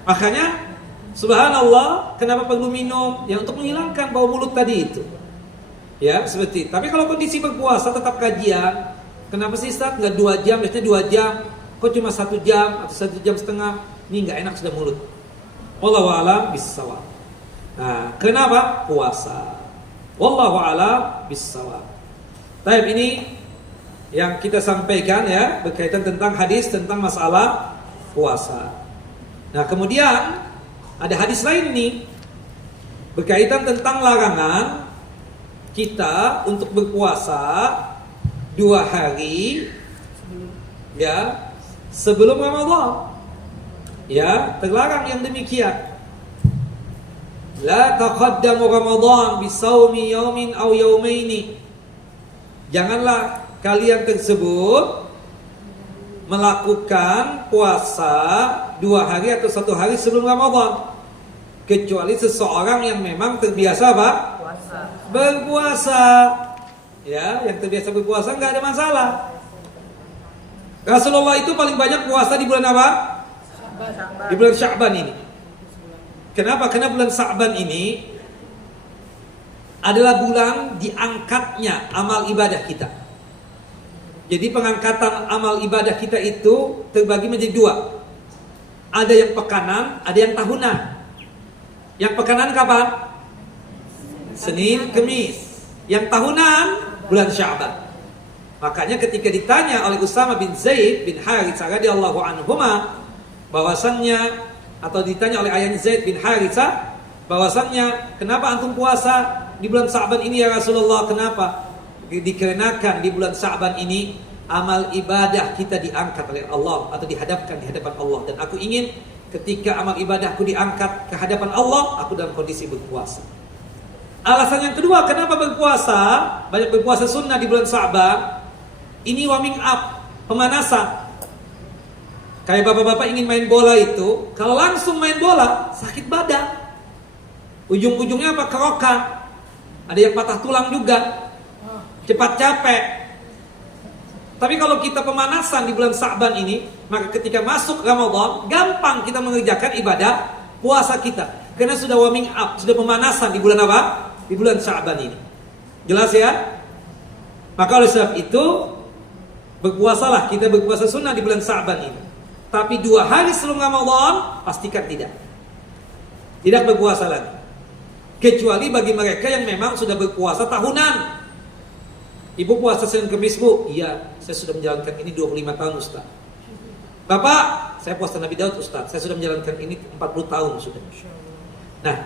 Makanya subhanallah, kenapa perlu minum? Ya untuk menghilangkan bau mulut tadi itu. Ya seperti. Tapi kalau kondisi berpuasa tetap kajian. Kenapa sih Ustaz nggak 2 jam? Biasanya 2 jam. Kok cuma 1 jam atau 1 jam setengah? Ini nggak enak sudah mulut. Wallahu a'lam bishawab. Nah, kenapa? Puasa. Wallahu a'lam bishawab. Baik, ini yang kita sampaikan ya berkaitan tentang hadis tentang masalah puasa. Nah, kemudian ada hadis lain nih berkaitan tentang larangan kita untuk berpuasa 2 hari ya sebelum Ramadan. Ya, terlarang yang demikian. La taqaddamu Ramadan bisawmi yawmin aw yawmaini. Janganlah kalian tersebut melakukan puasa 2 hari atau 1 hari sebelum Ramadan, kecuali seseorang yang memang terbiasa apa? Puasa. Berpuasa. Ya, yang terbiasa berpuasa nggak ada masalah. Rasulullah itu paling banyak puasa di bulan apa? Di bulan Sya'ban ini. Kenapa? Karena bulan Sya'ban ini adalah bulan diangkatnya amal ibadah kita. Jadi pengangkatan amal ibadah kita itu terbagi menjadi dua. Ada yang pekanan, ada yang tahunan. Yang pekanan kapan? Senin, Kemis. Yang tahunan bulan Sya'ban. Makanya ketika ditanya oleh Usama bin Zaid bin Haritsah radhiyallahu anhuma bahwasannya, atau ditanya oleh ayahnya Zaid bin Haritsah bahwasannya, kenapa antum puasa di bulan Sya'ban ini ya Rasulullah? Kenapa? Dikarenakan di bulan Sya'ban ini amal ibadah kita diangkat oleh Allah atau dihadapkan di hadapan Allah, dan aku ingin ketika amal ibadahku diangkat ke hadapan Allah, aku dalam kondisi berpuasa. Alasan yang kedua kenapa berpuasa, banyak berpuasa sunnah di bulan Sya'ban, ini warming up, pemanasan. Kayak bapak-bapak ingin main bola itu, kalau langsung main bola sakit badan, ujung-ujungnya apa? Kerokan. Ada yang patah tulang juga, cepat capek. Tapi kalau kita pemanasan di bulan Sya'ban ini, maka ketika masuk Ramadan, gampang kita mengerjakan ibadah puasa kita. Karena sudah warming up, sudah pemanasan di bulan apa? Di bulan Sya'ban ini. Jelas ya? Maka oleh sebab itu, berpuasalah, kita berpuasa sunnah di bulan Sya'ban ini. Tapi 2 hari sebelum Ramadan, pastikan tidak. Tidak berpuasa lagi. Kecuali bagi mereka yang memang sudah berpuasa tahunan. Ibu puasa Senin Kemis, Bu? Iya, saya sudah menjalankan ini 25 tahun, Ustaz. Bapak, saya puasa Nabi Daud, Ustaz. Saya sudah menjalankan ini 40 tahun sudah. Nah,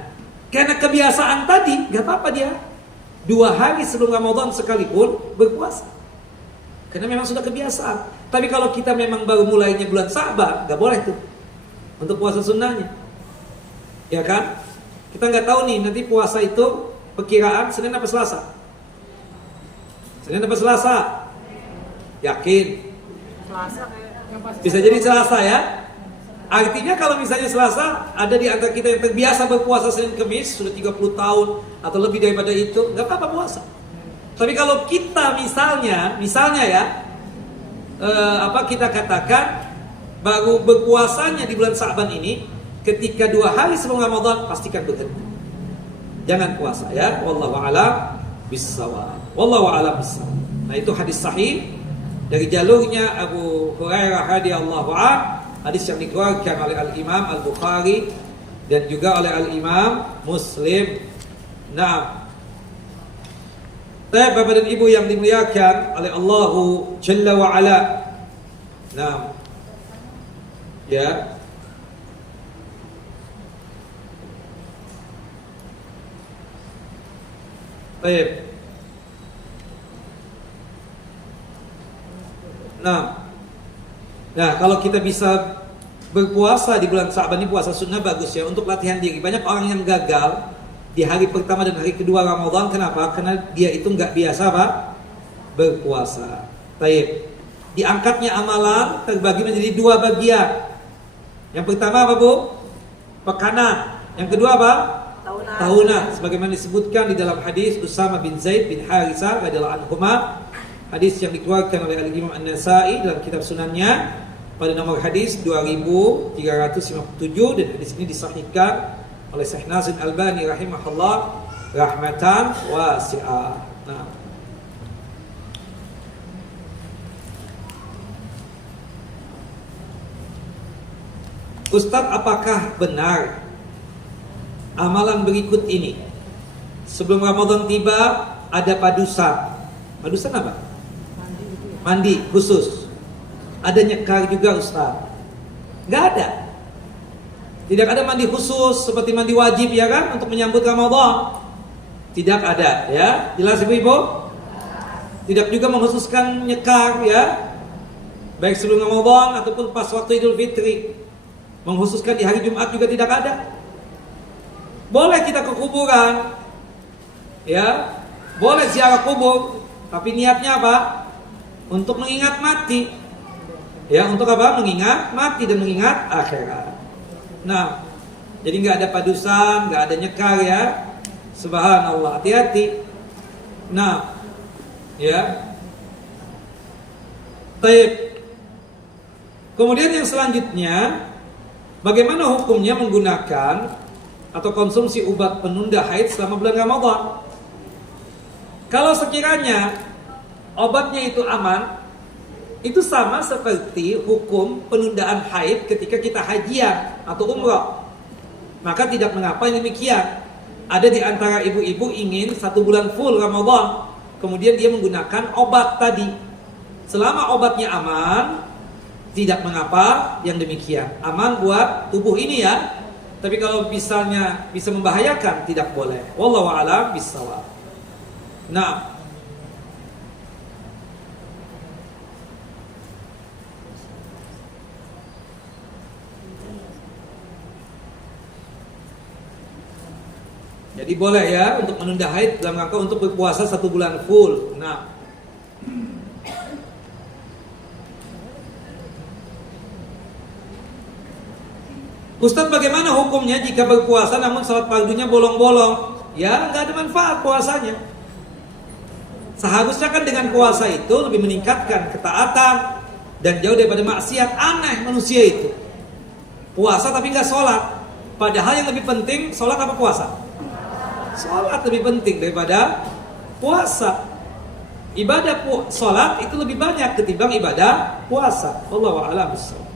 karena kebiasaan tadi, gak apa-apa dia 2 hari sebelum Ramadan sekalipun berpuasa. Karena memang sudah kebiasaan. Tapi kalau kita memang baru mulainya bulan Sya'ban, gak boleh tuh untuk puasa sunnahnya. Ya kan? Kita gak tahu nih, nanti puasa itu perkiraan Senin apa Selasa? Senin apa Selasa? Yakin? Selasa. Bisa jadi Selasa ya. Artinya kalau misalnya Selasa, ada di antara kita yang terbiasa berpuasa Senin Kemis sudah 30 tahun atau lebih daripada itu, gak apa-apa puasa. Tapi kalau kita misalnya ya, kita katakan baru berpuasanya di bulan Sya'ban ini, ketika 2 hari sebelum Ramadan, pastikan berhenti. Jangan puasa ya. Wallahu a'lam bissawab. Wallahu a'lam bissawab. Nah, itu hadis sahih dari jalurnya Abu Hurairah radhiyallahu anhu, hadis yang dikeluarkan oleh Al-Imam Al-Bukhari dan juga oleh Al-Imam Muslim. Nah, Bapak dan Ibu yang dimuliakan oleh Allahu Jalla wa Ala. Nah, ya. Baik. Nah, kalau kita bisa berpuasa di bulan Sya'ban ini, puasa sunnah bagus ya untuk latihan diri. Banyak orang yang gagal di hari pertama dan hari kedua Ramadan. Kenapa? Karena dia itu nggak biasa Pak berpuasa. Baik. Diangkatnya amalan terbagi menjadi 2 bagian. Yang pertama apa Bu? Pekanan. Yang kedua apa? Tahunan. Sebagaimana disebutkan di dalam hadis Usama bin Zaid bin Haritsah radhiyallahu anhuma, hadis yang dikeluarkan oleh Al-Imam An-Nasa'i dalam kitab sunannya pada nomor hadis 2357, dan hadis ini disahihkan oleh Syekh Nasir Albani rahimahullah rahmatan wasi'ah. Nah, Ustaz, apakah benar amalan berikut ini? Sebelum Ramadan tiba ada padusan. Padusan apa? Mandi khusus. Ada nyekar juga Ustaz? Gak ada. Tidak ada mandi khusus seperti mandi wajib ya kan, untuk menyambut Ramadan. Tidak ada ya. Jelas Ibu-ibu? Tidak juga mengkhususkan nyekar ya, baik sebelum Ramadan ataupun pas waktu Idul Fitri. Mengkhususkan di hari Jumat juga tidak ada. Boleh kita ke kuburan ya, boleh ziarah kubur, tapi niatnya apa? Untuk mengingat mati. Ya, untuk apa? Mengingat mati dan mengingat akhirat. Nah, jadi nggak ada padusan, nggak ada nyekar ya. Subhanallah, hati-hati. Nah, ya. Baik. Kemudian yang selanjutnya, bagaimana hukumnya menggunakan atau konsumsi obat penunda haid selama bulan Ramadan? Kalau sekiranya obatnya itu aman, itu sama seperti hukum penundaan haid ketika kita hajian atau umrah. Maka tidak mengapa yang demikian. Ada di antara ibu-ibu ingin 1 bulan full Ramadan, kemudian dia menggunakan obat tadi. Selama obatnya aman, tidak mengapa yang demikian. Aman buat tubuh ini ya. Tapi kalau misalnya bisa membahayakan, tidak boleh. Wallahu a'lam bishawab. Nah, jadi boleh ya untuk menunda haid dalam rangka untuk berpuasa 1 bulan full. Nah, Ustadz, bagaimana hukumnya jika berpuasa namun salat fardunya bolong-bolong? Ya, nggak ada manfaat puasanya. Seharusnya kan dengan puasa itu lebih meningkatkan ketaatan dan jauh daripada maksiat. Aneh manusia itu. Puasa tapi nggak sholat. Padahal yang lebih penting sholat apa puasa? Sholat lebih penting daripada puasa. Ibadah sholat itu lebih banyak ketimbang ibadah puasa. Wallahu a'lam bishawab.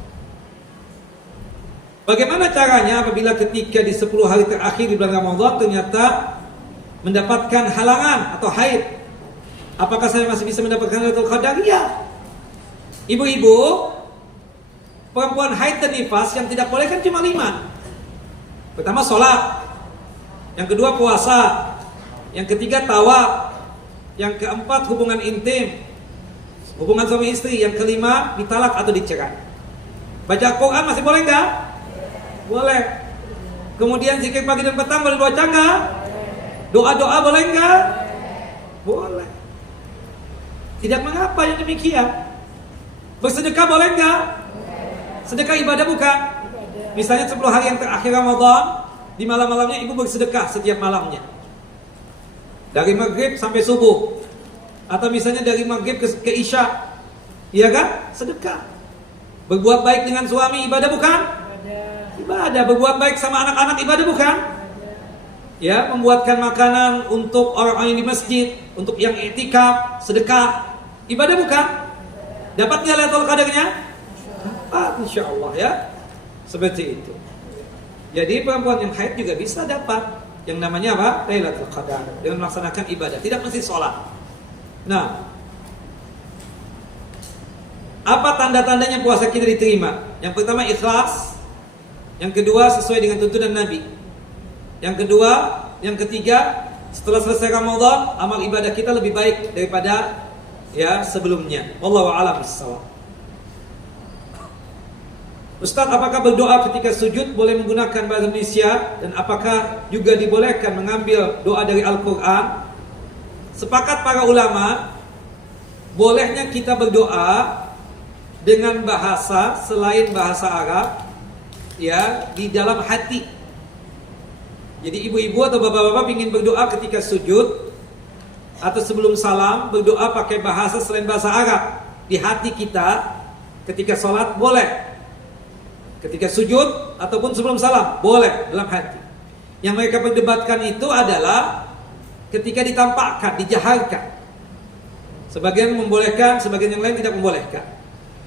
Bagaimana caranya apabila ketika di 10 hari terakhir di bulan Ramadan ternyata mendapatkan halangan atau haid? Apakah saya masih bisa mendapatkan Lailatul Qadar? Iya. Ibu-ibu, perempuan haid dan nifas yang tidak boleh kan cuma 5. Pertama sholat, yang kedua puasa, yang ketiga tawaf, yang keempat hubungan intim, hubungan suami istri, yang kelima ditalak atau dicerai. Baca Quran masih boleh nggak? Boleh. Kemudian zikir pagi dan petang boleh baca nggak? Doa-doa boleh nggak? Boleh. Tidak mengapa yang demikian. Bersedekah boleh nggak? Sedekah ibadah bukan? Misalnya 10 hari yang terakhir Ramadan, di malam-malamnya ibu bersedekah setiap malamnya. Dari maghrib sampai subuh. Atau misalnya dari maghrib ke isya. Iya kan? Sedekah. Berbuat baik dengan suami ibadah bukan? Ibadah. Berbuat baik sama anak-anak ibadah bukan? Ya, membuatkan makanan untuk orang-orang yang di masjid, untuk yang i'tikaf, sedekah, ibadah bukan? Dapat nggak Lailatul Qadarnya? Dapat, insyaallah ya. Seperti itu. Jadi perempuan yang haid juga bisa dapat yang namanya apa? Lailatul Qadar dengan melaksanakan ibadah, tidak mesti sholat. Nah, apa tanda-tandanya puasa kita diterima? Yang pertama ikhlas, yang kedua sesuai dengan tuntunan Nabi, yang kedua, yang ketiga setelah selesai Ramadan amal ibadah kita lebih baik daripada ya sebelumnya. Wallahu a'lam bishawab. Ustaz, apakah berdoa ketika sujud boleh menggunakan bahasa Indonesia dan apakah juga dibolehkan mengambil doa dari Al-Quran? Sepakat para ulama, bolehnya kita berdoa dengan bahasa selain bahasa Arab, ya, di dalam hati. Jadi ibu-ibu atau bapak-bapak ingin berdoa ketika sujud atau sebelum salam, berdoa pakai bahasa selain bahasa Arab di hati kita ketika sholat boleh. Ketika sujud ataupun sebelum salam boleh dalam hati. Yang mereka perdebatkan itu adalah ketika ditampakkan, dijaharkan. Sebagian membolehkan, sebagian yang lain tidak membolehkan.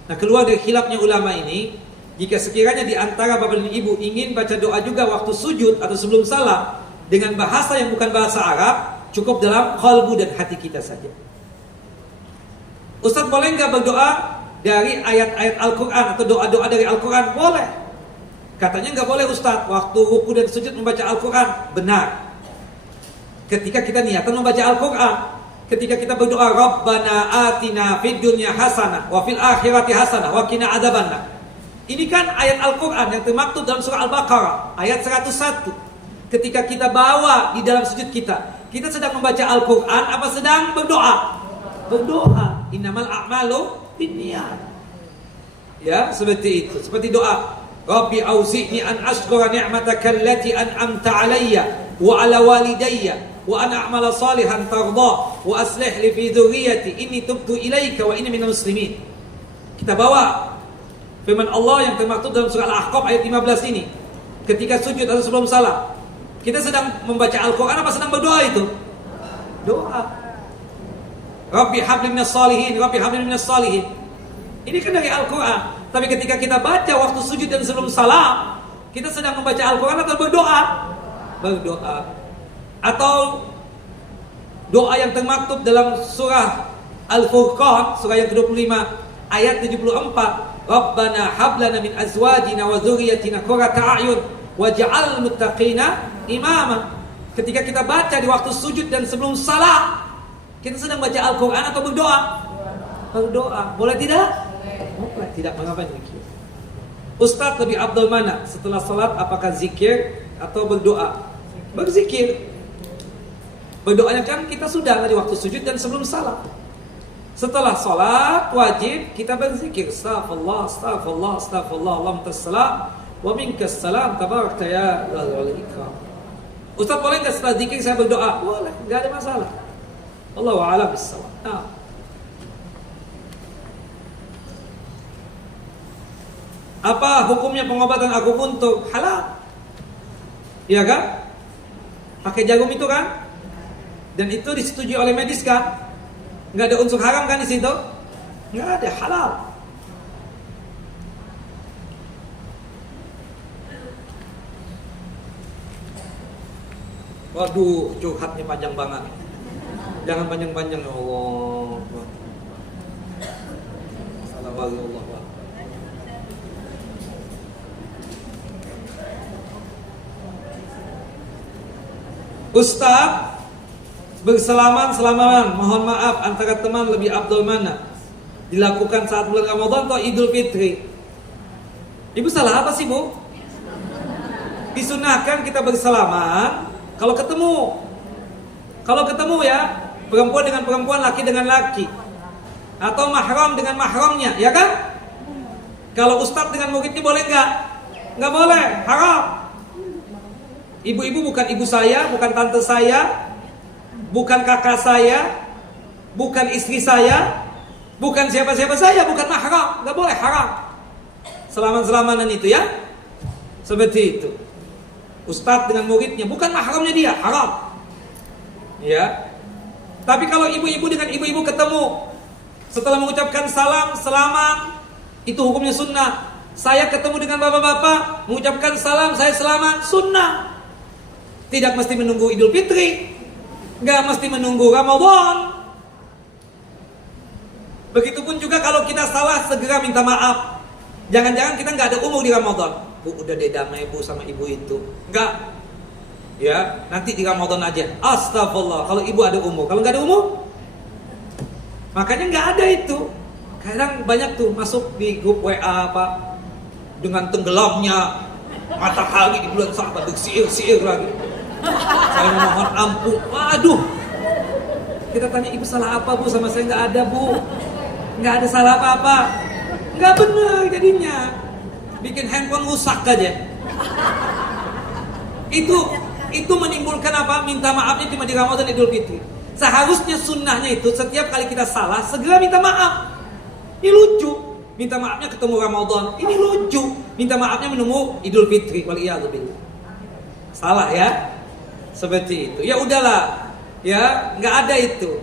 Nah, keluar dari khilafnya ulama ini, jika sekiranya di antara bapak dan ibu ingin baca doa juga waktu sujud atau sebelum salam dengan bahasa yang bukan bahasa Arab, cukup dalam qalbu dan hati kita saja. Ustaz, boleh nggak berdoa dari ayat-ayat Al-Quran atau doa-doa dari Al-Quran? Boleh. Katanya nggak boleh Ustaz waktu ruku dan sujud membaca Al-Quran. Benar. Ketika kita niatan membaca Al-Quran, ketika kita berdoa Rabbana atina fid dunya hasanah wa fil akhirati hasanah wa qina adzabannar. Ini kan ayat Al-Quran yang termaktub dalam surah Al-Baqarah ayat 101. Ketika kita bawa di dalam sujud kita sedang membaca Al-Quran apa sedang berdoa? Berdoa. Innamal a'malu binniyat. Ya, seperti itu. Seperti doa, Rabbi auzi'ni an ashkura ni'mataka allati an'amta 'alayya wa 'ala walidayya wa an a'mala salihan tardah wa aslih li fi dzurriyyati inni tubtu ilaika wa inni minal muslimin. Kita bawa firman Allah yang termaktub dalam surah Al-Ahqaf ayat 15 ini. Ketika sujud atau sebelum salam, kita sedang membaca Al-Quran apa sedang berdoa itu? Doa. Rabbi habli minas salihin, Rabbi habli minas salihin. Ini kan dari Al-Quran. Tapi ketika kita baca waktu sujud dan sebelum salam, kita sedang membaca Al-Quran atau berdoa? Berdoa. Atau doa yang termaktub dalam surah Al-Furqan, surah yang ke-25 ayat 74, Rabbana hablana min azwajina wa dzurriyyatina qurrata a'yun waj'al muttaqina imama. Ketika kita baca di waktu sujud dan sebelum salam, kita sedang baca Al-Quran atau berdoa? Berdoa. Boleh tidak? Boleh tidak. Mengapa demikian? Ustaz lebih afdal mana setelah salat, apakah zikir atau berdoa? Berzikir. Berdoanya kan kita sudah di waktu sujud dan sebelum salam. Setelah salat wajib kita berzikir. Astaghfirullah, astaghfirullah, astaghfirullah, Allahumma tassalam wa minkas salam, tabarakta ya dzal ikram. Ustaz boleh enggak setelah zikir saya berdoa? Boleh, enggak ada masalah. Allahu a'lam bissawab. Nah. Apa hukumnya pengobatan akupuntur? Halal. Iya kan? Pakai jarum itu kan? Dan itu disetujui oleh medis kan? Nggak ada unsur haram kan di situ? Nggak ada, halal. Waduh, curhatnya panjang banget. Jangan panjang-panjang ya Allah. Assalamualaikum. Ustaz, bersalaman-salaman, mohon maaf, antara teman lebih afdal mana? Dilakukan saat bulan Ramadan atau Idul Fitri? Ibu salah apa sih, Bu? Disunahkan kita bersalaman kalau ketemu. Kalau ketemu ya, perempuan dengan perempuan, laki dengan laki. Atau mahram dengan mahramnya, ya kan? Kalau ustaz dengan muridnya boleh enggak? Enggak boleh, haram. Ibu-ibu bukan ibu saya, bukan tante saya, bukan kakak saya, bukan istri saya, bukan siapa-siapa saya, bukan mahram, nggak boleh, haram. Selaman-selamanan itu ya, seperti itu. Ustadz dengan muridnya, bukan mahramnya dia, haram. Ya. Tapi kalau ibu-ibu dengan ibu-ibu ketemu, setelah mengucapkan salam, selamat, itu hukumnya sunnah. Saya ketemu dengan bapak-bapak, mengucapkan salam, saya selamat, sunnah. Tidak mesti menunggu Idul Fitri, nggak mesti menunggu Ramadan. Begitupun juga kalau kita salah, segera minta maaf. Jangan-jangan kita nggak ada umur di Ramadan. Bu, udah deh damai Bu sama ibu itu. Nggak. Ya, nanti di Ramadan aja. Astagfirullah. Kalau ibu ada umur, kalau nggak ada umur, makanya nggak ada itu. Kadang banyak tuh masuk di grup WA apa, dengan tenggelamnya matahari di bulan Sya'ban, bersiir-siir lagi. Saya mohon ampun. Waduh. Kita tanya, ibu salah apa Bu? Sama saya nggak ada Bu. Nggak ada salah apa-apa. Nggak benar jadinya. Bikin handphone rusak aja. Itu menimbulkan apa? Minta maafnya cuma di Ramadan Idul Fitri. Seharusnya sunnahnya itu setiap kali kita salah segera minta maaf. Ini lucu. Minta maafnya ketemu Ramadan. Ini lucu. Minta maafnya menunggu Idul Fitri. Waliyadzubillah. Salah ya? Seperti itu. Ya udahlah. Ya, nggak ada itu.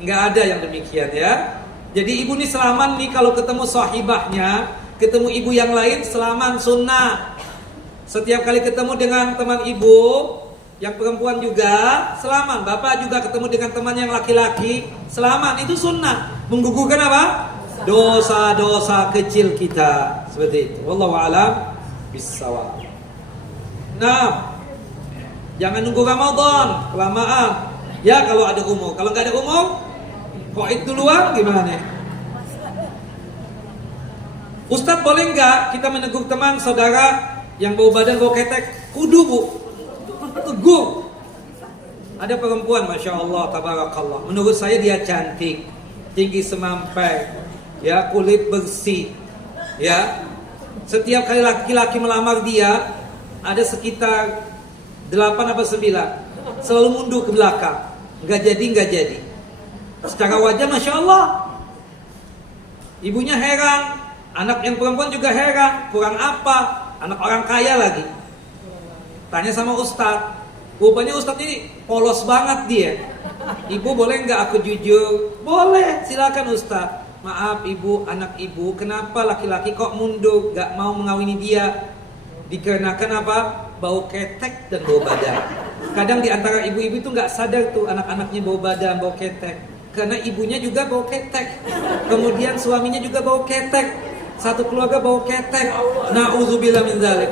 Nggak ada yang demikian ya. Jadi ibu nih selaman nih kalau ketemu sahibahnya, ketemu ibu yang lain, selaman sunnah. Setiap kali ketemu dengan teman ibu yang perempuan juga, selaman. Bapak juga ketemu dengan teman yang laki-laki, selaman. Itu sunnah. Menggugurkan apa? Dosa-dosa kecil kita. Seperti itu. Wallahu a'lam bissawab. Nah, jangan nunggu Ramadan kelamaan. Ya kalau ada umur. Kalau nggak ada umur, qaid duluan gimana? Ustadz boleh nggak kita menegur teman saudara yang bau badan bau ketek? Kudu Bu. Tegur. Ada perempuan, masya Allah, tabarakallah. Menurut saya dia cantik, tinggi semampai, ya kulit bersih, ya. Setiap kali laki-laki melamar dia, ada sekitar 8 apa 9 selalu mundur ke belakang, nggak jadi. Secara wajah masya Allah, ibunya heran, anak yang perempuan juga heran, kurang apa? Anak orang kaya lagi. Tanya sama ustadz, rupanya ustadz ini polos banget dia. Ibu boleh nggak aku jujur? Boleh, silakan Ustaz. Maaf ibu, anak ibu, kenapa laki-laki kok mundur, gak mau mengawini dia? Dikarenakan apa? Bau ketek dan bau badan. Kadang di antara ibu-ibu itu nggak sadar tuh anak-anaknya bau badan, bau ketek. Karena ibunya juga bau ketek. Kemudian suaminya juga bau ketek. Satu keluarga bau ketek. Na'udzubillah min dzalik.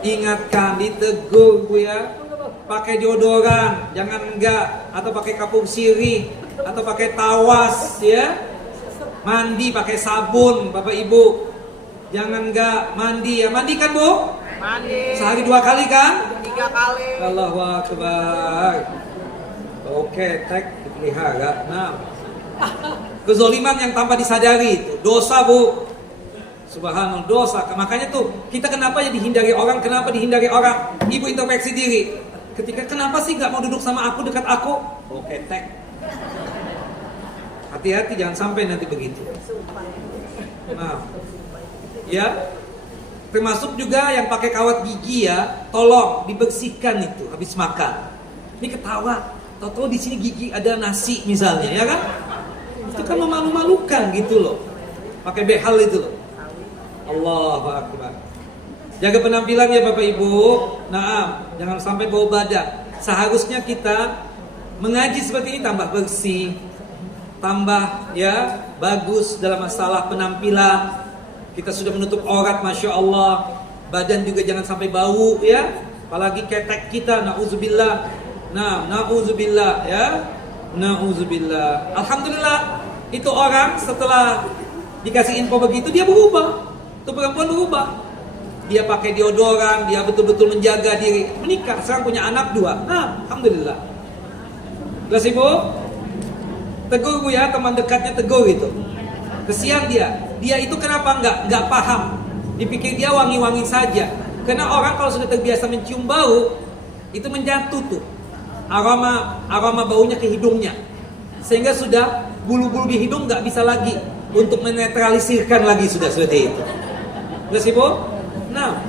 Ingatkan, ditegur Bu ya. Pakai deodoran, jangan enggak, atau pakai kapur sirih, atau pakai tawas ya. Mandi pakai sabun, Bapak Ibu. Jangan enggak mandi ya. Mandi kan Bu? Mandi. Sehari 2 kali kan? 3 kali. Allahu Akbar. Oke, tek dipelihara. Nah, kezoliman yang tanpa disadari itu dosa Bu. Subhanallah, dosa. Makanya tuh kita kenapa ya dihindari orang? Kenapa dihindari orang? Ibu introspeksi diri. Ketika kenapa sih nggak mau duduk sama aku, dekat aku? Oke, tek. Hati-hati jangan sampai nanti begitu. Nah, ya. Termasuk juga yang pakai kawat gigi ya, tolong dibersihkan itu habis makan. Ini ketawa, tahu-tahu di sini gigi ada nasi misalnya, ya kan? Itu kan memalu-malukan gitu loh. Pakai behal itu loh. Allahu Akbar. Jaga penampilan ya Bapak Ibu. Nah, jangan sampai bau badan. Seharusnya kita mengaji seperti ini tambah bersih, tambah ya bagus dalam masalah penampilan. Kita sudah menutup aurat, Masya Allah. Badan juga jangan sampai bau ya. Apalagi ketek kita, na'udzubillah. Nah, na'udzubillah ya. Na'udzubillah. Alhamdulillah, itu orang setelah dikasih info begitu, dia berubah. Itu perempuan berubah. Dia pakai deodoran, dia betul-betul menjaga diri. Menikah, sekarang punya anak 2. Nah, Alhamdulillah. Jelas Ibu? Tegur Bu ya, teman dekatnya tegur itu. Kesian dia itu kenapa nggak paham, dipikir dia wangi-wangi saja. Karena orang kalau sudah terbiasa mencium bau, itu menjatuh tuh aroma baunya ke hidungnya, sehingga sudah bulu-bulu di hidung nggak bisa lagi untuk menetralisirkan lagi, sudah seperti itu. Terus Ibu, nah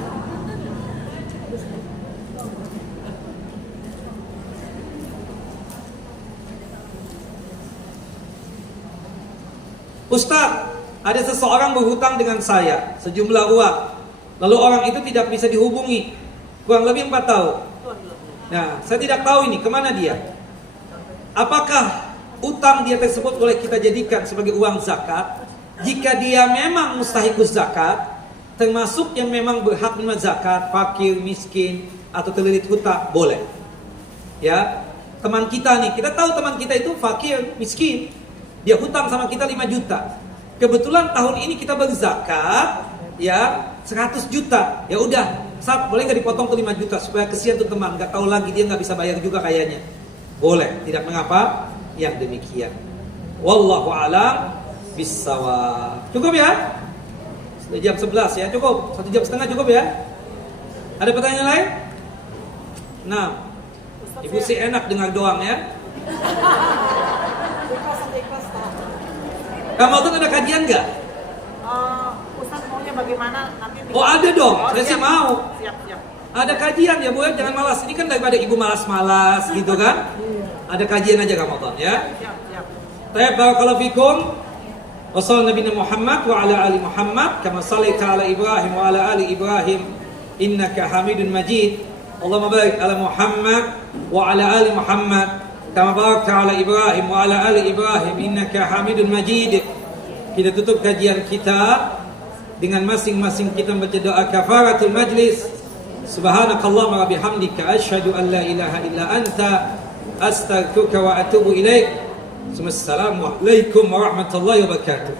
Ustaz, ada seseorang berhutang dengan saya sejumlah uang. Lalu orang itu tidak bisa dihubungi kurang lebih 4 tahun. Nah, saya tidak tahu ini kemana dia. Apakah utang dia tersebut boleh kita jadikan sebagai uang zakat? Jika dia memang mustahikus zakat, termasuk yang memang berhak menerima zakat, fakir, miskin, atau terlilit hutang, boleh. Ya, teman kita nih, kita tahu teman kita itu fakir, miskin. Dia hutang sama kita 5 juta. Kebetulan tahun ini kita berzakat ya 100 juta. Ya udah, Sat, boleh nggak dipotong ke 5 juta supaya kesian tuh teman, nggak tahu lagi dia nggak bisa bayar juga kayaknya. Boleh, tidak mengapa yang demikian. Wallahu a'lam bissawab. Cukup ya? Sudah jam 11 ya, cukup. 1 jam setengah cukup ya? Ada pertanyaan lain? Nah, Ibu sih enak dengar doang ya. Ramadan ada kajian nggak? Ustaz maunya bagaimana nanti? Oh ada dong, saya sih mau. Siap. Ada kajian ya Bu, jangan malas. Ini kan daripada Ibu malas-malas gitu kan. Ada kajian aja Ramadan ya. Siap. Tayyib, barakallahu fikum. Wa sallallahu nabiyana Muhammad wa ala ali Muhammad kama shallaita ala Ibrahim wa ala ali Ibrahim innaka Hamidun Majid. Allahumma barik ala Muhammad wa ala ali Muhammad kama barakta ala Ibrahim wa ala ali Ibrahim innaka Hamidun Majid. Kita tutup kajian kita dengan masing-masing kita membaca doa kafaratul majlis. Subhanakallahumma wa bihamdika asyhadu an la ilaha illa anta astaghfiruka wa atubu ilaik. Assalamualaikum warahmatullahi wabarakatuh.